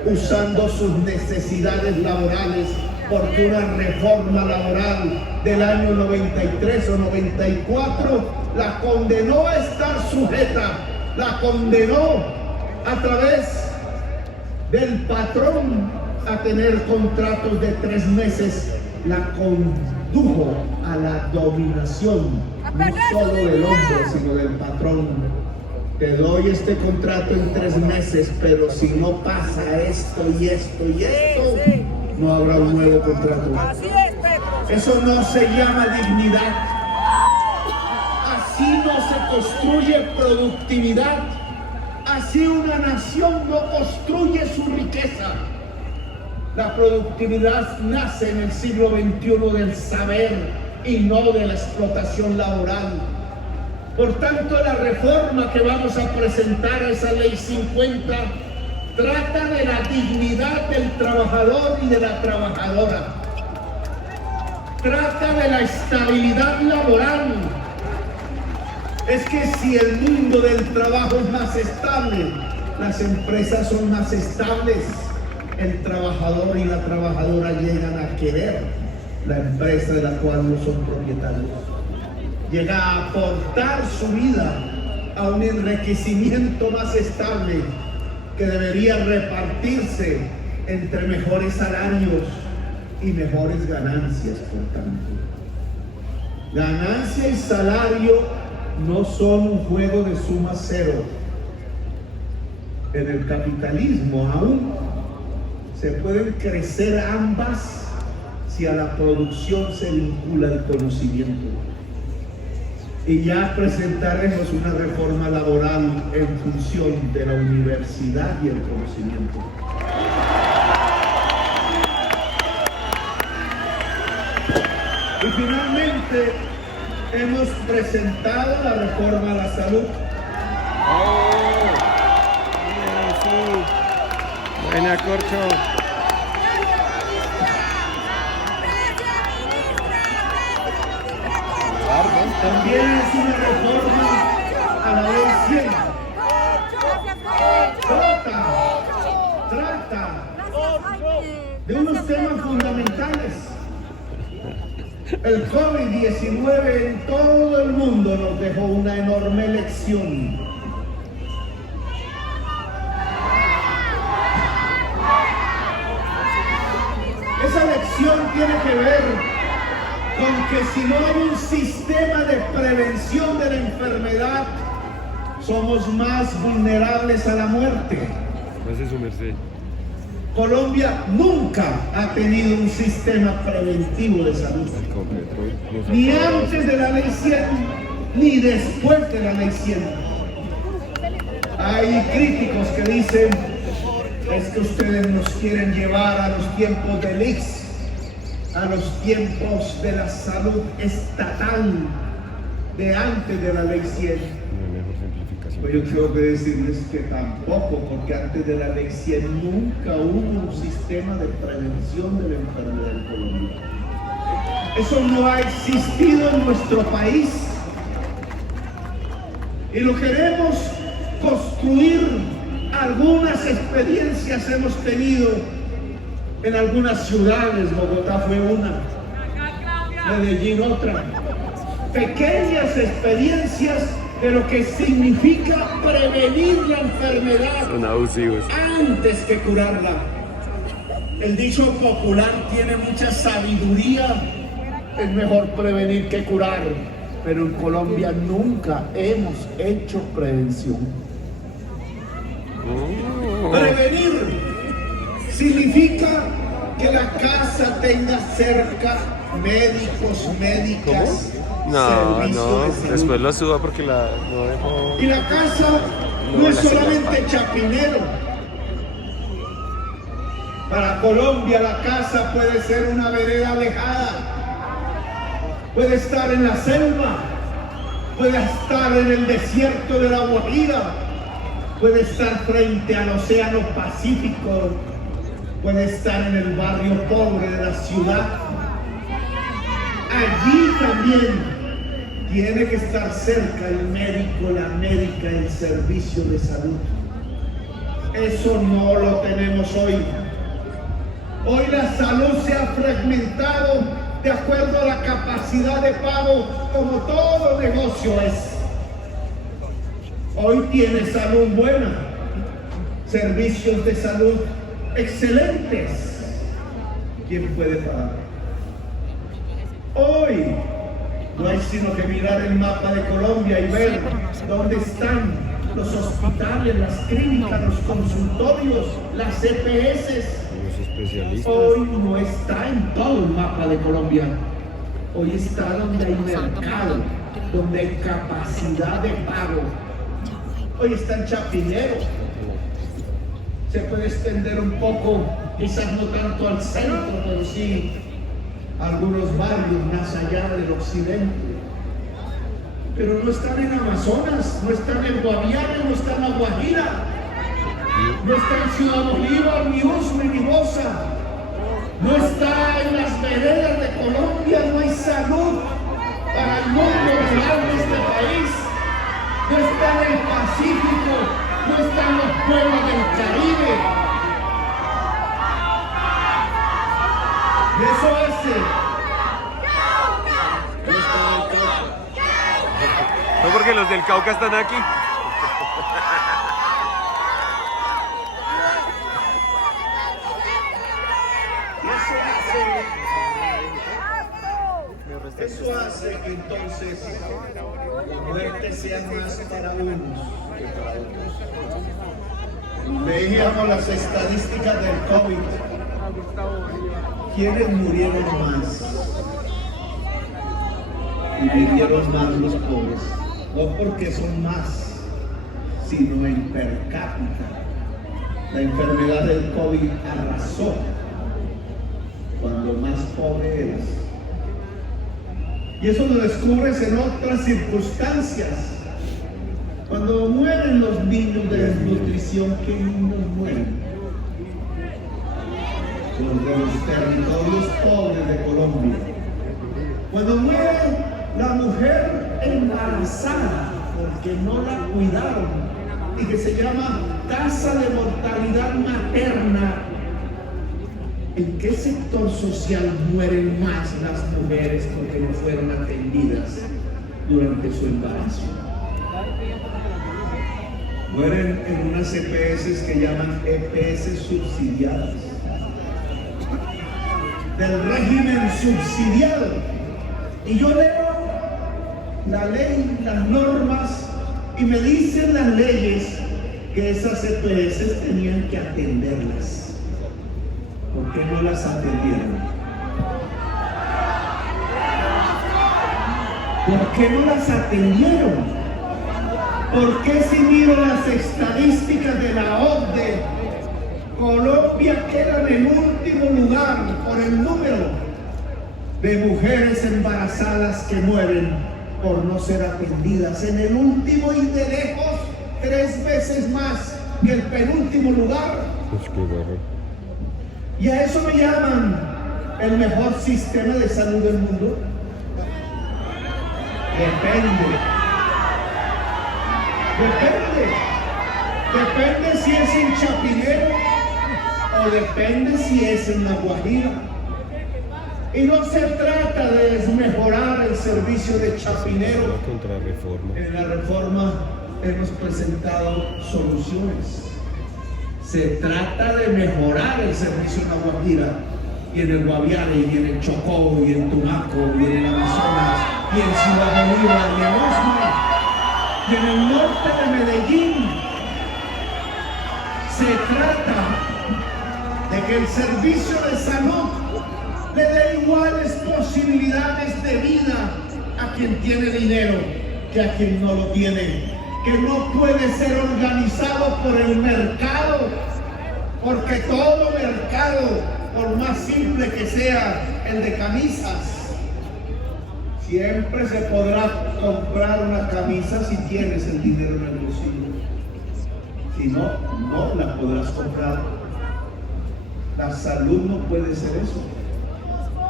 usando sus necesidades laborales, porque una reforma laboral del año 93 o 94 la condenó a estar sujeta, la condenó a través del patrón a tener contratos de 3 meses, la condujo a la dominación, no solo del hombre, sino del patrón. Te doy este contrato en 3 meses, pero si no pasa esto y esto y esto, no habrá un nuevo contrato. Eso no se llama dignidad. Así no se construye productividad. Así una nación no construye su riqueza. La productividad nace en el siglo XXI del saber y no de la explotación laboral. Por tanto, la reforma que vamos a presentar a esa ley 50 trata de la dignidad del trabajador y de la trabajadora. Trata de la estabilidad laboral. Es que si el mundo del trabajo es más estable, las empresas son más estables, el trabajador y la trabajadora llegan a querer la empresa de la cual no son propietarios. Llega a aportar su vida a un enriquecimiento más estable que debería repartirse entre mejores salarios y mejores ganancias, por tanto. Ganancia y salario no son un juego de suma cero. En el capitalismo aún se pueden crecer ambas si a la producción se vincula el conocimiento. Y ya presentaremos una reforma laboral en función de la universidad y el conocimiento. Y finalmente hemos presentado la reforma a la salud. Buena, Corcho. También es una reforma a la ley 100. Trata de unos temas fundamentales. El COVID-19 en todo el mundo nos dejó una enorme lección. Esa lección tiene que ver con que si no hay un sistema de prevención de la enfermedad, somos más vulnerables a la muerte. Gracias, su merced. Colombia nunca ha tenido un sistema preventivo de salud. Ni antes de la ley 100, ni después de la ley 100. Hay críticos que dicen, es que ustedes nos quieren llevar a los tiempos del ICS, a los tiempos de la salud estatal de antes de la ley 100. Pues yo tengo que decirles que tampoco, porque antes de la ley 100 nunca hubo un sistema de prevención de la enfermedad en Colombia. Eso no ha existido en nuestro país. Y lo queremos construir Algunas experiencias hemos tenido en algunas ciudades. Bogotá fue una, Medellín otra. Pequeñas experiencias de lo que significa prevenir la enfermedad Son abusivos. antes que curarla. El dicho popular tiene mucha sabiduría. Es mejor prevenir que curar. Pero en Colombia nunca hemos hecho prevención. Prevenir significa que la casa tenga cerca médicos, médicas. No, servicio no, de salud. después lo suba porque la no dejó. Y la casa No, no es la ciudad. solamente chapinero. Para Colombia la casa puede ser una vereda alejada. Puede estar en la selva. Puede estar en el desierto de la Guajira. Puede estar frente al océano Pacífico. Puede estar en el barrio pobre de la ciudad. Allí también tiene que estar cerca el médico, la médica, el servicio de salud. Eso no lo tenemos hoy. Hoy la salud se ha fragmentado de acuerdo a la capacidad de pago, como todo negocio es. Hoy tiene salud buena, servicios de salud excelentes. ¿Quién puede pagar? Hoy no hay sino que mirar el mapa de Colombia y ver dónde están los hospitales, las clínicas, los consultorios, las EPS. Los especialistas. Hoy no está en todo el mapa de Colombia. Hoy está donde hay mercado, donde hay capacidad de pago. Hoy está en Chapinero. Se puede extender un poco, quizás no tanto al centro, pero sí a algunos barrios más allá del occidente. Pero no están en Amazonas, no están en Guaviare, no están en La Guajira, no está en Ciudad Bolívar, ni Usme, ni Bosa. No está en las veredas de Colombia, no hay salud para el mundo rural de este país. No está en el Pacífico, no está en los pueblos del Caribe. Y eso hace. No, porque los del Cauca están aquí. Eso hace que entonces la muerte sea más para unos que para otros. Veíamos las estadísticas del COVID. ¿Quiénes murieron más? Y murieron más los pobres. No porque son más, sino en per cápita. La enfermedad del COVID arrasó cuando más pobre eres. Y eso lo descubres en otras circunstancias. Cuando mueren los niños de desnutrición, ¿qué niños mueren? Los de los territorios pobres de Colombia. Cuando muere la mujer embarazada porque no la cuidaron y que se llama tasa de mortalidad materna. ¿En qué sector social mueren más las mujeres porque no fueron atendidas durante su embarazo? Mueren en unas EPS que llaman EPS subsidiadas. Del régimen subsidiado. Y yo leo la ley, las normas, y me dicen las leyes que esas EPS tenían que atenderlas. ¿Por qué no las atendieron? ¿Por qué no las atendieron? ¿Por qué si miro las estadísticas de la OCDE, Colombia queda en el último lugar por el número de mujeres embarazadas que mueren por no ser atendidas? En el último y de lejos 3 veces más que el penúltimo lugar. Y a eso me llaman el mejor sistema de salud del mundo. Depende. Depende si es en Chapinero o depende si es en La Guajira. Y no se trata de desmejorar el servicio de Chapinero. En la reforma hemos presentado soluciones. Se trata de mejorar el servicio en La Guajira, y en el Guaviare, y en el Chocó, y en Tumaco, y en el Amazonas, y en Ciudad Bolívar, y en Osma, y en el norte de Medellín. Se trata de que el servicio de salud le dé iguales posibilidades de vida a quien tiene dinero que a quien no lo tiene, que no puede ser organizado por el mercado, porque todo mercado, por más simple que sea el de camisas, siempre se podrá comprar una camisa si tienes el dinero en el bolsillo. Si no, no la podrás comprar. La salud no puede ser eso.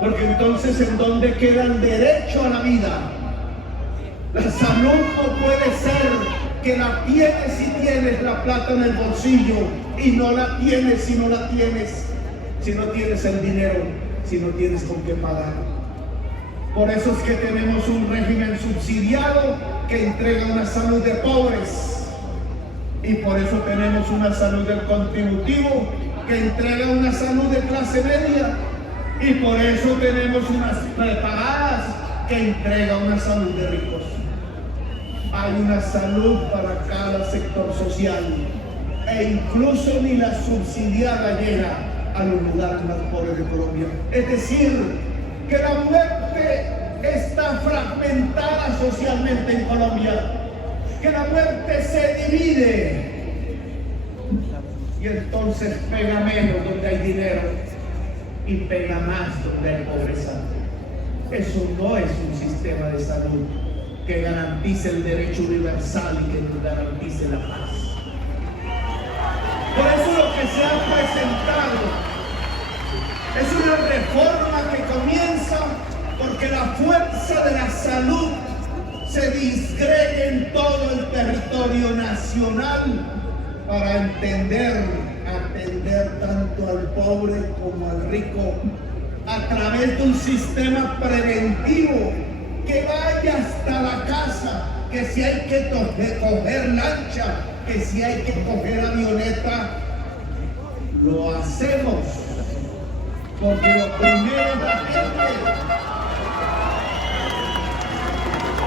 Porque entonces, ¿en dónde queda el derecho a la vida? La salud no puede ser que la tienes si tienes la plata en el bolsillo y no la tienes si no la tienes, si no tienes el dinero, si no tienes con qué pagar. Por eso es que tenemos un régimen subsidiado que entrega una salud de pobres. Y por eso tenemos una salud del contributivo que entrega una salud de clase media. Y por eso tenemos unas prepagadas que entrega una salud de ricos. Hay una salud para cada sector social. E incluso ni la subsidiada llega a los lugares más pobres de Colombia. Es decir, que la muerte está fragmentada socialmente en Colombia. Que la muerte se divide y entonces pega menos donde hay dinero y pega más donde hay pobreza. Eso no es un sistema de salud que garantice el derecho universal y que nos garantice la paz. Por eso lo que se ha presentado es una reforma que comienza porque la fuerza de la salud se disgregue en todo el territorio nacional para atender tanto al pobre como al rico a través de un sistema preventivo que vaya hasta la casa, que si hay que coger lancha, que si hay que coger avioneta, lo hacemos, porque lo primero es la gente.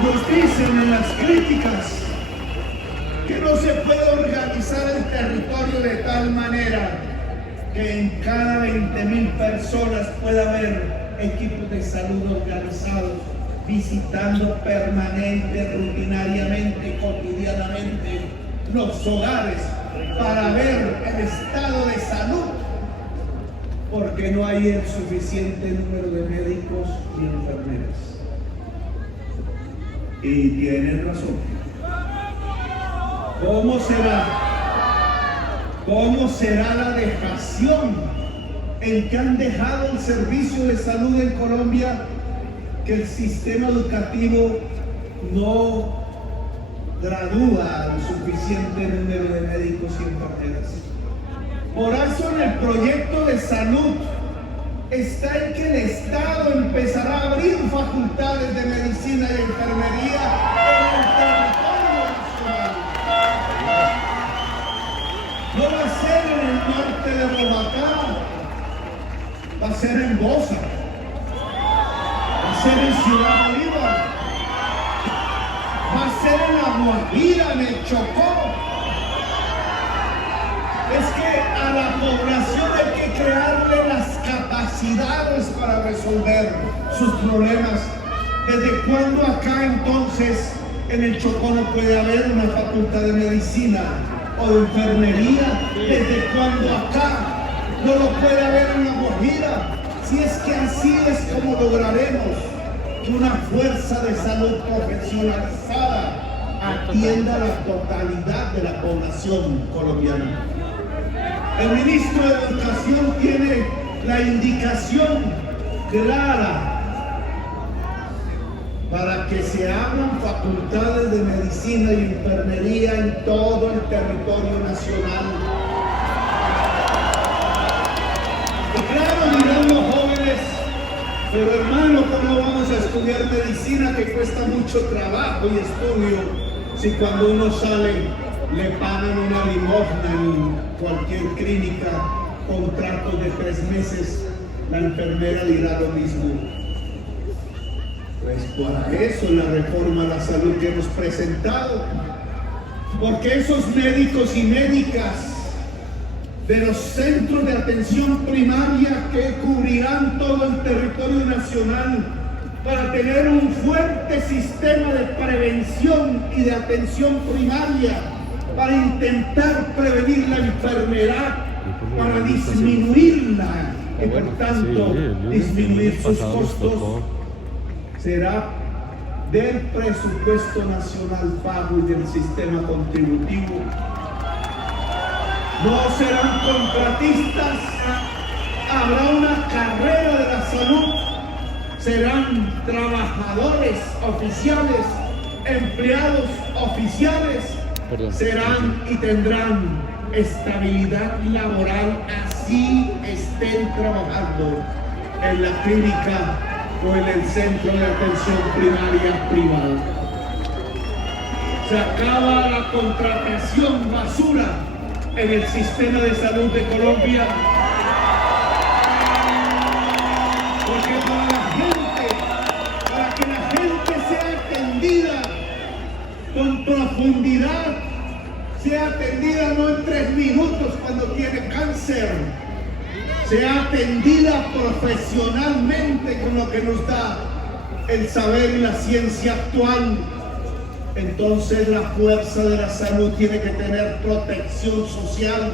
Nos dicen en las críticas que no se puede organizar el territorio de tal manera que en cada 20.000 personas pueda haber equipos de salud organizados, visitando permanente, rutinariamente, cotidianamente los hogares para ver el estado de salud, porque no hay el suficiente número de médicos y enfermeras. Y tienen razón. ¿Cómo será? ¿Cómo será la dejación en que han dejado el servicio de salud en Colombia, que el sistema educativo no gradúa el suficiente número de médicos y enfermeras? Por eso en el proyecto de salud está en que el Estado empezará a abrir facultades de medicina y enfermería en el territorio nacional. No va a ser en el norte de Bogotá, va a ser en Bosa, va a ser en Ciudad Bolívar, va a ser en La Guajira, en el Chocó. Es que a la población hay que crearle las capacidades para resolver sus problemas. ¿Desde cuándo acá entonces en el Chocó no puede haber una facultad de medicina o de enfermería? ¿Desde cuándo acá no lo puede haber en La Guajira? Si es que así es como lograremos que una fuerza de salud profesionalizada atienda a la totalidad de la población colombiana. El ministro de Educación tiene la indicación clara para que se abran facultades de medicina y enfermería en todo el territorio nacional. Y claro, dirán los jóvenes, pero hermano, ¿cómo vamos a estudiar medicina que cuesta mucho trabajo y estudio si cuando uno sale le pagan una limosna en cualquier clínica, contratos de 3 meses? La enfermera dirá lo mismo. Pues por eso la reforma a la salud que hemos presentado, porque esos médicos y médicas de los centros de atención primaria que cubrirán todo el territorio nacional para tener un fuerte sistema de prevención y de atención primaria, para intentar prevenir la enfermedad, para disminuirla y por tanto disminuir sus costos, será del presupuesto nacional pago y del sistema contributivo. No serán contratistas, habrá una carrera de la salud, serán trabajadores oficiales, empleados oficiales, serán y tendrán estabilidad laboral, así estén trabajando en la clínica o en el centro de atención primaria privado. Se acaba la contratación basura en el sistema de salud de Colombia, porque para que la gente sea atendida con profundidad, sea atendida no en 3 minutos cuando tiene cáncer, sea atendida profesionalmente con lo que nos da el saber y la ciencia actual. Entonces la fuerza de la salud tiene que tener protección social,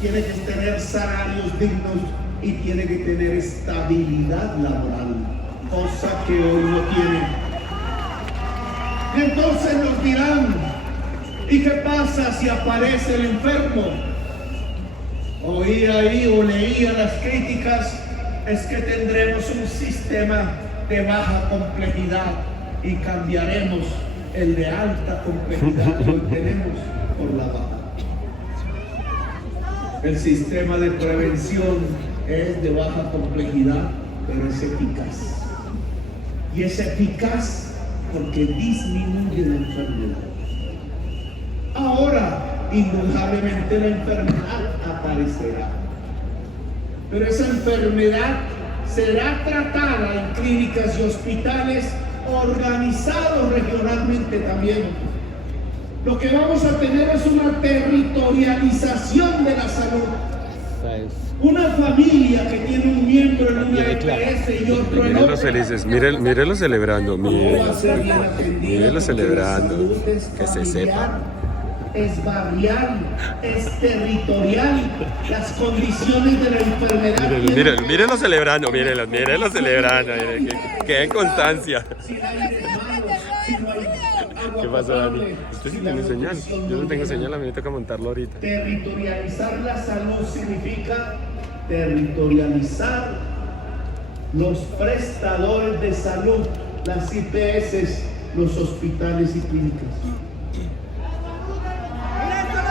tiene que tener salarios dignos y tiene que tener estabilidad laboral, cosa que hoy no tiene. Y entonces nos dirán, ¿y qué pasa si aparece el enfermo? Oí ahí o leía las críticas, es que tendremos un sistema de baja complejidad y cambiaremos el de alta complejidad que hoy tenemos por la baja. El sistema de prevención es de baja complejidad, pero es eficaz. Y es eficaz porque disminuye la enfermedad. Ahora, indudablemente la enfermedad aparecerá, pero esa enfermedad será tratada en clínicas y hospitales organizados regionalmente también. Lo que vamos a tener es una territorialización de la salud. Una familia que tiene un miembro en una EPS y otro en otra. Mírenlos felices, mírenlo celebrando, mírenlo celebrando, que se sepa. Es barrial, es territorial, las condiciones de la enfermedad. Mírenlo celebrando, mírenlo celebrando, que en constancia. ¿Qué pasó, Dani? Usted sí tiene señal, yo no tengo señal, a mí me toca montarlo ahorita. Territorializar la salud significa territorializar los prestadores de salud, las IPS, los hospitales y clínicas.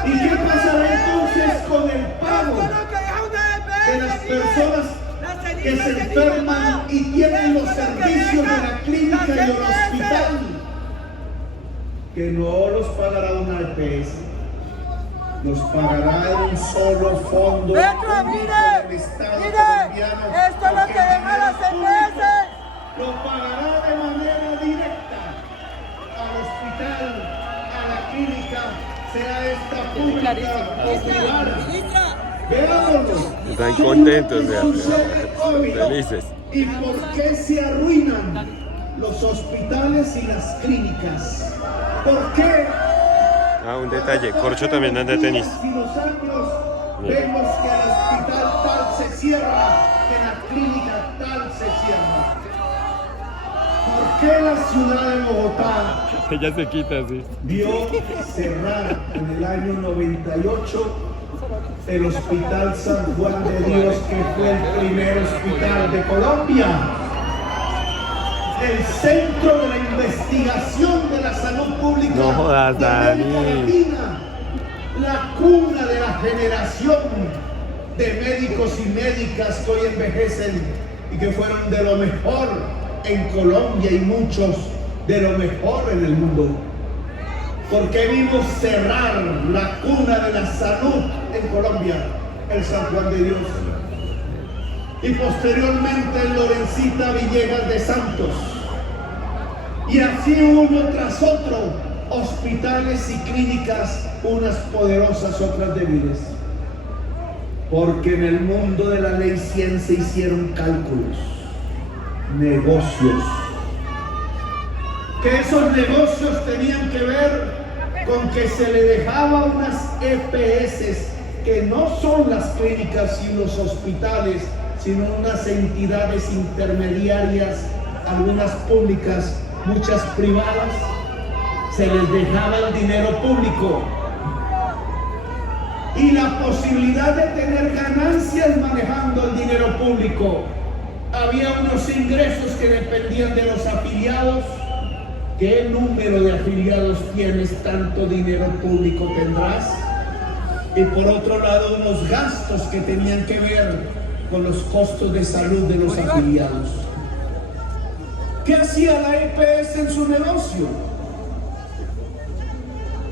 ¿Y qué pasará entonces con el pago de las personas que se enferman y tienen los servicios de la clínica y del hospital? Que no los pagará una EPS, los pagará en un solo fondo del Estado colombiano. Esto es lo que deja las EPS. Lo pagará de manera directa al hospital, a la clínica, sea esta pública o privada. Veámoslo. Están contentos, felices. ¿Y por qué se arruinan los hospitales y las clínicas? ¿Por qué? Un detalle, Corcho también anda de tenis. Y los años vemos que el hospital tal se cierra, que la clínica tal se cierra. ¿Por qué la ciudad de Bogotá Ella se quita así. vio cerrar en el año 98 el Hospital San Juan de Dios, que fue el primer hospital de Colombia? el centro de la investigación de la salud pública No jodas, de América Dani. Latina, la cuna de la generación de médicos y médicas que hoy envejecen y que fueron de lo mejor en Colombia y muchos de lo mejor en el mundo. Porque vimos cerrar la cuna de la salud en Colombia, el San Juan de Dios. Y posteriormente en Lorencita Villegas de Santos. Y así uno tras otro, hospitales y clínicas, unas poderosas, otras débiles. Porque en el mundo de la ley 100 se hicieron cálculos, negocios. Que esos negocios tenían que ver con que se le dejaba unas EPS, que no son las clínicas y los hospitales, sino unas entidades intermediarias, algunas públicas, muchas privadas, se les dejaba el dinero público y la posibilidad de tener ganancias manejando el dinero público. Había unos ingresos que dependían de los afiliados. ¿Qué número de afiliados tienes? Tanto dinero público tendrás. Y por otro lado, unos gastos que tenían que ver con los costos de salud de los afiliados. ¿Qué hacía la EPS en su negocio?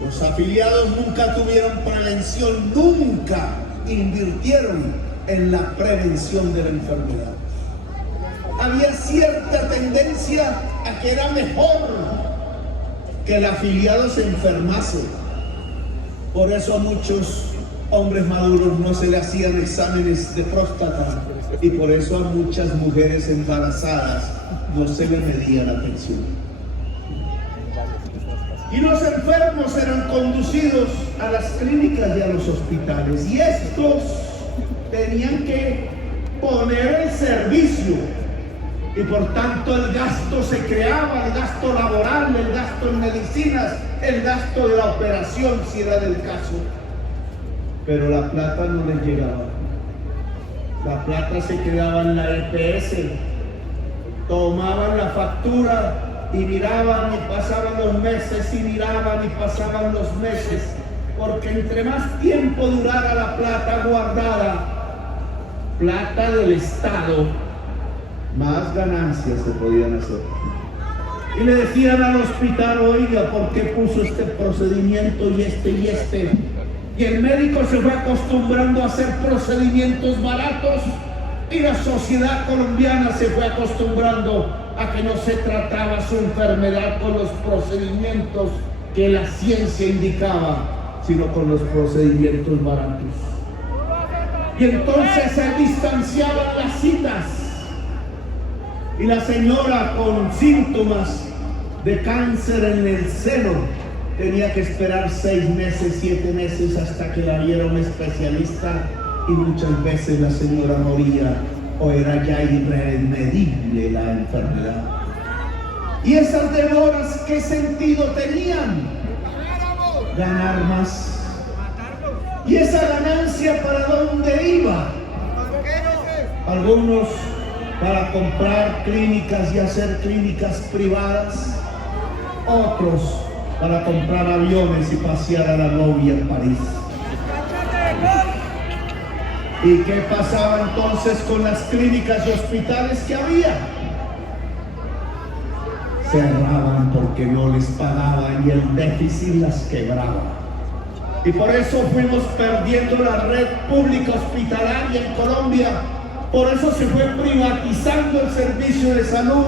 Los afiliados nunca tuvieron prevención, nunca invirtieron en la prevención de la enfermedad. Había cierta tendencia a que era mejor que el afiliado se enfermase. Por eso a muchos hombres maduros no se le hacían exámenes de próstata y por eso a muchas mujeres embarazadas no se le medía la tensión. Y los enfermos eran conducidos a las clínicas y a los hospitales y estos tenían que poner el servicio y por tanto el gasto se creaba, el gasto laboral, el gasto en medicinas, el gasto de la operación si era del caso. Pero la plata no les llegaba. La plata se quedaba en la EPS. Tomaban la factura y miraban y pasaban los meses y miraban y pasaban los meses. Porque entre más tiempo durara la plata guardada, plata del Estado, más ganancias se podían hacer. Y le decían al hospital, oiga, ¿por qué puso este procedimiento y este? Y el médico se fue acostumbrando a hacer procedimientos baratos y la sociedad colombiana se fue acostumbrando a que no se trataba su enfermedad con los procedimientos que la ciencia indicaba, sino con los procedimientos baratos. Y entonces se distanciaban las citas y la señora con síntomas de cáncer en el seno tenía que esperar 6 meses, 7 meses hasta que la viera un especialista y muchas veces la señora moría o era ya irremedible la enfermedad. ¿Y esas demoras qué sentido tenían? Ganar más. ¿Y esa ganancia para dónde iba? Algunos para comprar clínicas y hacer clínicas privadas, otros para comprar aviones y pasear a la novia en París. ¿Y qué pasaba entonces con las clínicas y hospitales que había? Cerraban porque no les pagaban y el déficit las quebraba. Y por eso fuimos perdiendo la red pública hospitalaria en Colombia. Por eso se fue privatizando el servicio de salud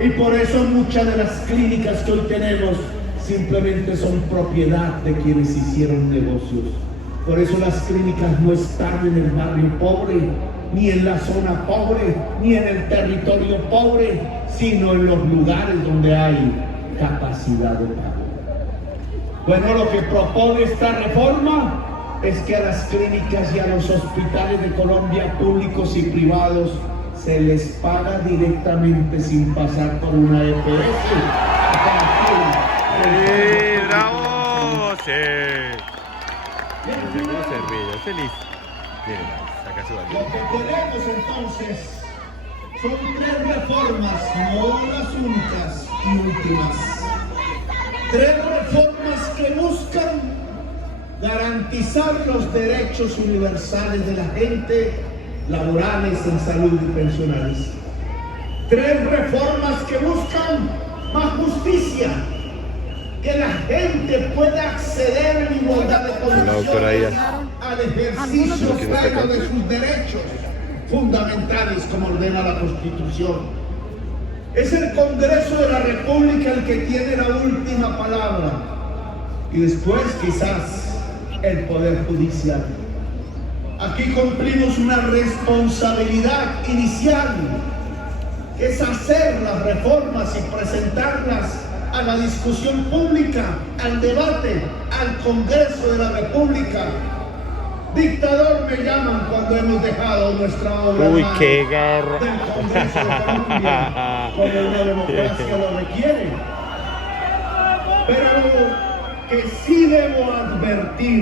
y por eso muchas de las clínicas que hoy tenemos simplemente son propiedad de quienes hicieron negocios. Por eso las clínicas no están en el barrio pobre, ni en la zona pobre, ni en el territorio pobre, sino en los lugares donde hay capacidad de pago. Bueno, lo que propone esta reforma es que a las clínicas y a los hospitales de Colombia, públicos y privados, se les paga directamente sin pasar por una EPS. ¡Sí, bravo! ¡Sí! ¿Cómo se ríe? Feliz. Miren, saca su Lo que queremos entonces Son 3 reformas, no las únicas y últimas. 3 reformas que buscan garantizar los derechos universales de la gente, laborales, en salud y pensionales. 3 reformas que buscan más justicia, que la gente pueda acceder en igualdad de condiciones al ejercicio pleno de sus derechos fundamentales, como ordena la Constitución. Es el Congreso de la República el que tiene la última palabra, y después quizás el Poder Judicial. Aquí cumplimos una responsabilidad inicial, que es hacer las reformas y presentarlas a la discusión pública, al debate, al Congreso de la República. Dictador me llaman cuando hemos dejado nuestra obra Uy, qué garra del Congreso de Colombia, cuando una democracia lo requiere. Pero que sí debo advertir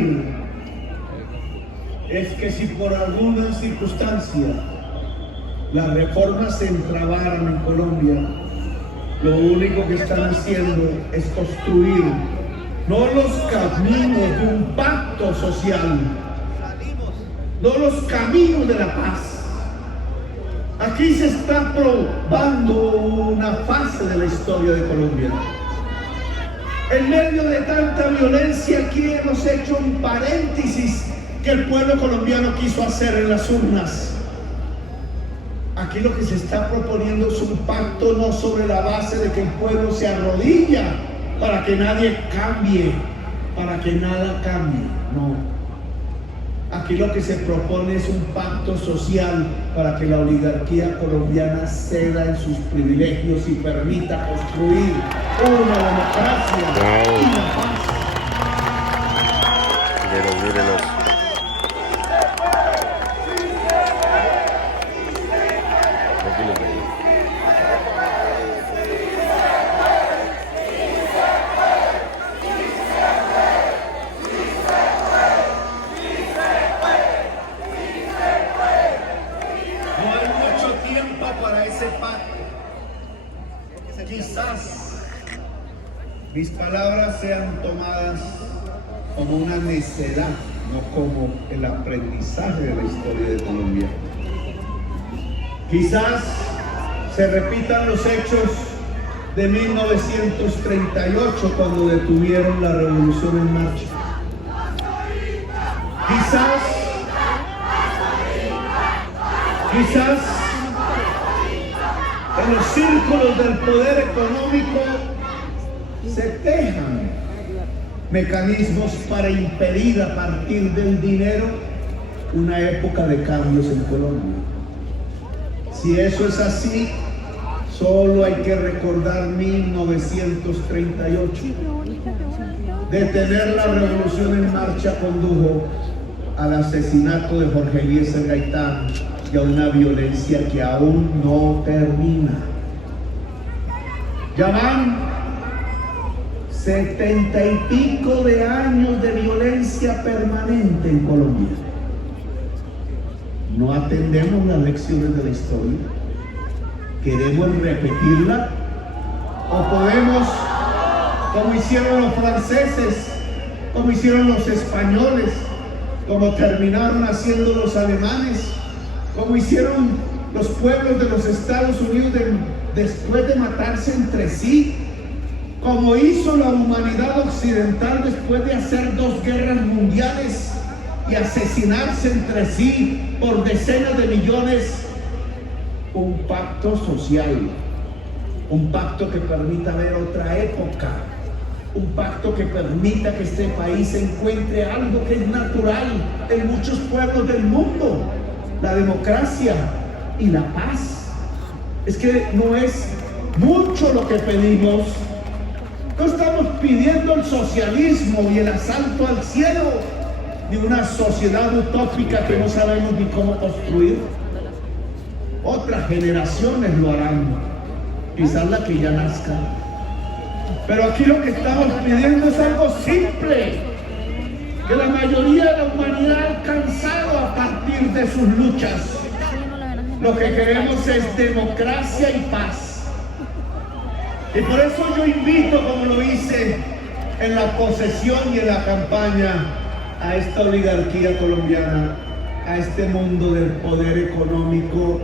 es que si por alguna circunstancia las reformas se entrabaran en Colombia, lo único que están haciendo es construir no los caminos de un pacto social, no los caminos de la paz. Aquí se está probando una fase de la historia de Colombia. En medio de tanta violencia, aquí hemos hecho un paréntesis que el pueblo colombiano quiso hacer en las urnas. Aquí lo que se está proponiendo es un pacto no sobre la base de que el pueblo se arrodilla para que nadie cambie, para que nada cambie. No. Aquí lo que se propone es un pacto social para que la oligarquía colombiana ceda en sus privilegios y permita construir una democracia y la paz. Mírelos. Quizás mis palabras sean tomadas como una necedad, no como el aprendizaje de la historia de Colombia. Quizás se repitan los hechos de 1938, cuando detuvieron la revolución en marcha. Quizás en los círculos del poder económico se tejan mecanismos para impedir a partir del dinero una época de cambios en Colombia. Si eso es así, solo hay que recordar 1938. Detener la revolución en marcha condujo al asesinato de Jorge Eliezer Gaitán y a una violencia que aún no termina. Ya van 70 y pico de años de violencia permanente en Colombia. No atendemos las lecciones de la historia. ¿Queremos repetirla? ¿O podemos, como hicieron los franceses, como hicieron los españoles, como terminaron haciendo los alemanes, como hicieron los pueblos de los Estados Unidos después de matarse entre sí, como hizo la humanidad occidental después de hacer 2 guerras mundiales y asesinarse entre sí por decenas de millones? Un pacto social, un pacto que permita ver otra época, un pacto que permita que este país encuentre algo que es natural en muchos pueblos del mundo: la democracia y la paz. Es que no es mucho lo que pedimos. No estamos pidiendo el socialismo y el asalto al cielo, ni una sociedad utópica que no sabemos ni cómo construir. Otras generaciones lo harán, quizás la que ya nazca. Pero aquí lo que estamos pidiendo es algo simple, que la mayoría de la humanidad ha alcanzado a partir de sus luchas. Lo que queremos es democracia y paz. Y por eso yo invito, como lo hice en la posesión y en la campaña, a esta oligarquía colombiana, a este mundo del poder económico,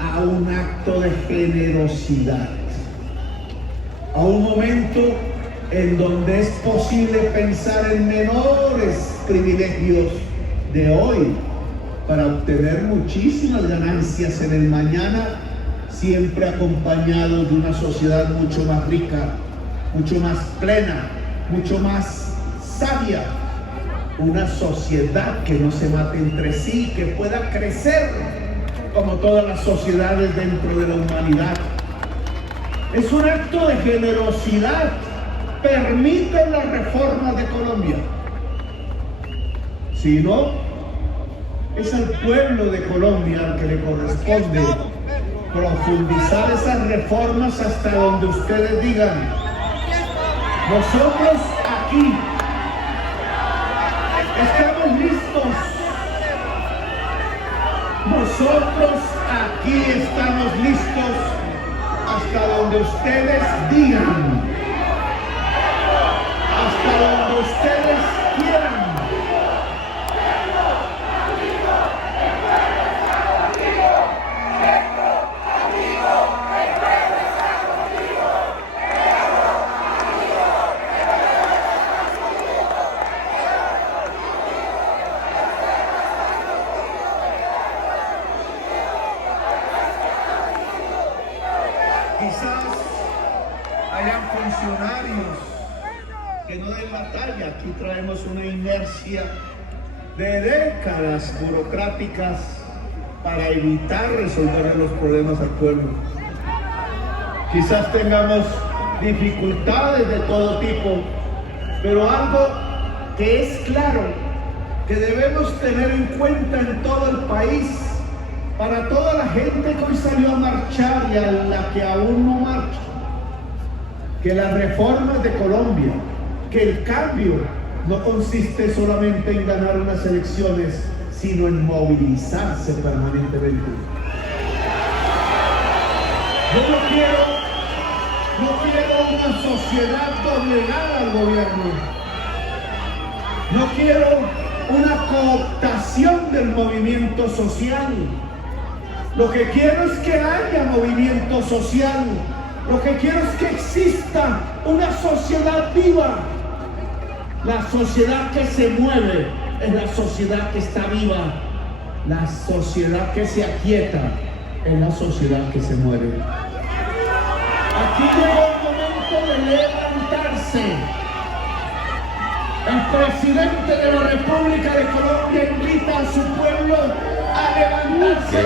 a un acto de generosidad, a un momento en donde es posible pensar en menores privilegios de hoy para obtener muchísimas ganancias en el mañana, siempre acompañado de una sociedad mucho más rica, mucho más plena, mucho más sabia, una sociedad que no se mate entre sí, que pueda crecer como todas las sociedades dentro de la humanidad. Es un acto de generosidad. Permiten las reformas de Colombia. Si no, es al pueblo de Colombia al que le corresponde profundizar esas reformas hasta donde ustedes digan. Nosotros aquí estamos listos. Nosotros aquí estamos listos hasta donde ustedes digan. Hasta donde ustedes quieran. Quizás hayan funcionarios que no den la talla. Aquí traemos una inercia de décadas burocráticas para evitar resolver los problemas al pueblo. Quizás tengamos dificultades de todo tipo, pero algo que es claro, que debemos tener en cuenta en todo el país, para toda la gente que hoy salió a marchar y a la que aún no marcha, que las reformas de Colombia, que el cambio no consiste solamente en ganar unas elecciones, sino en movilizarse permanentemente. Yo no quiero una sociedad doblegada al gobierno. No quiero una cooptación del movimiento social. Lo que quiero es que haya movimiento social. Lo que quiero es que exista una sociedad viva. La sociedad que se mueve es la sociedad que está viva. La sociedad que se aquieta es la sociedad que se muere. Aquí llegó el momento de levantarse. El presidente de la República de Colombia invita a su pueblo a levantarse.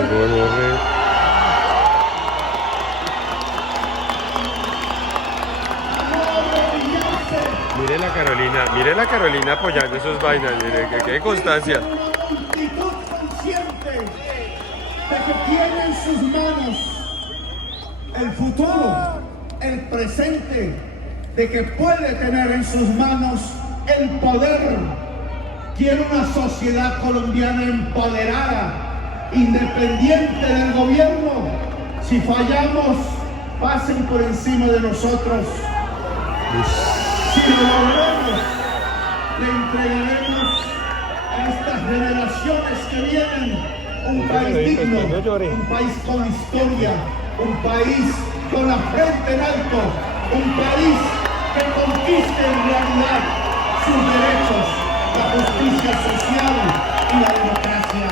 Mire la Carolina apoyando esos vainas, mire, qué constancia. Una multitud consciente de que tiene en sus manos el futuro, el presente, de que puede tener en sus manos el poder. Quiere una sociedad colombiana empoderada, independiente del gobierno. Si fallamos, pasen por encima de nosotros. Si lo logramos, le entregaremos a estas generaciones que vienen un país digno, un país con historia, un país con la frente en alto, un país que conquiste en realidad sus derechos, la justicia social y la democracia.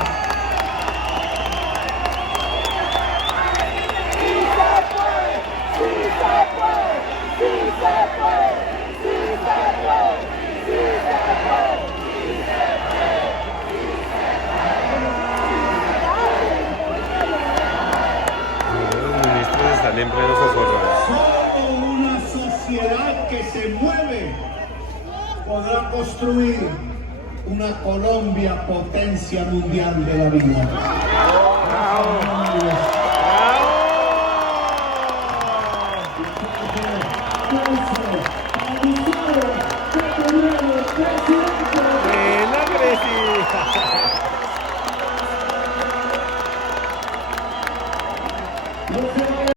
En pleno socorro. Solo una sociedad que se mueve podrá construir una Colombia potencia mundial de la vida.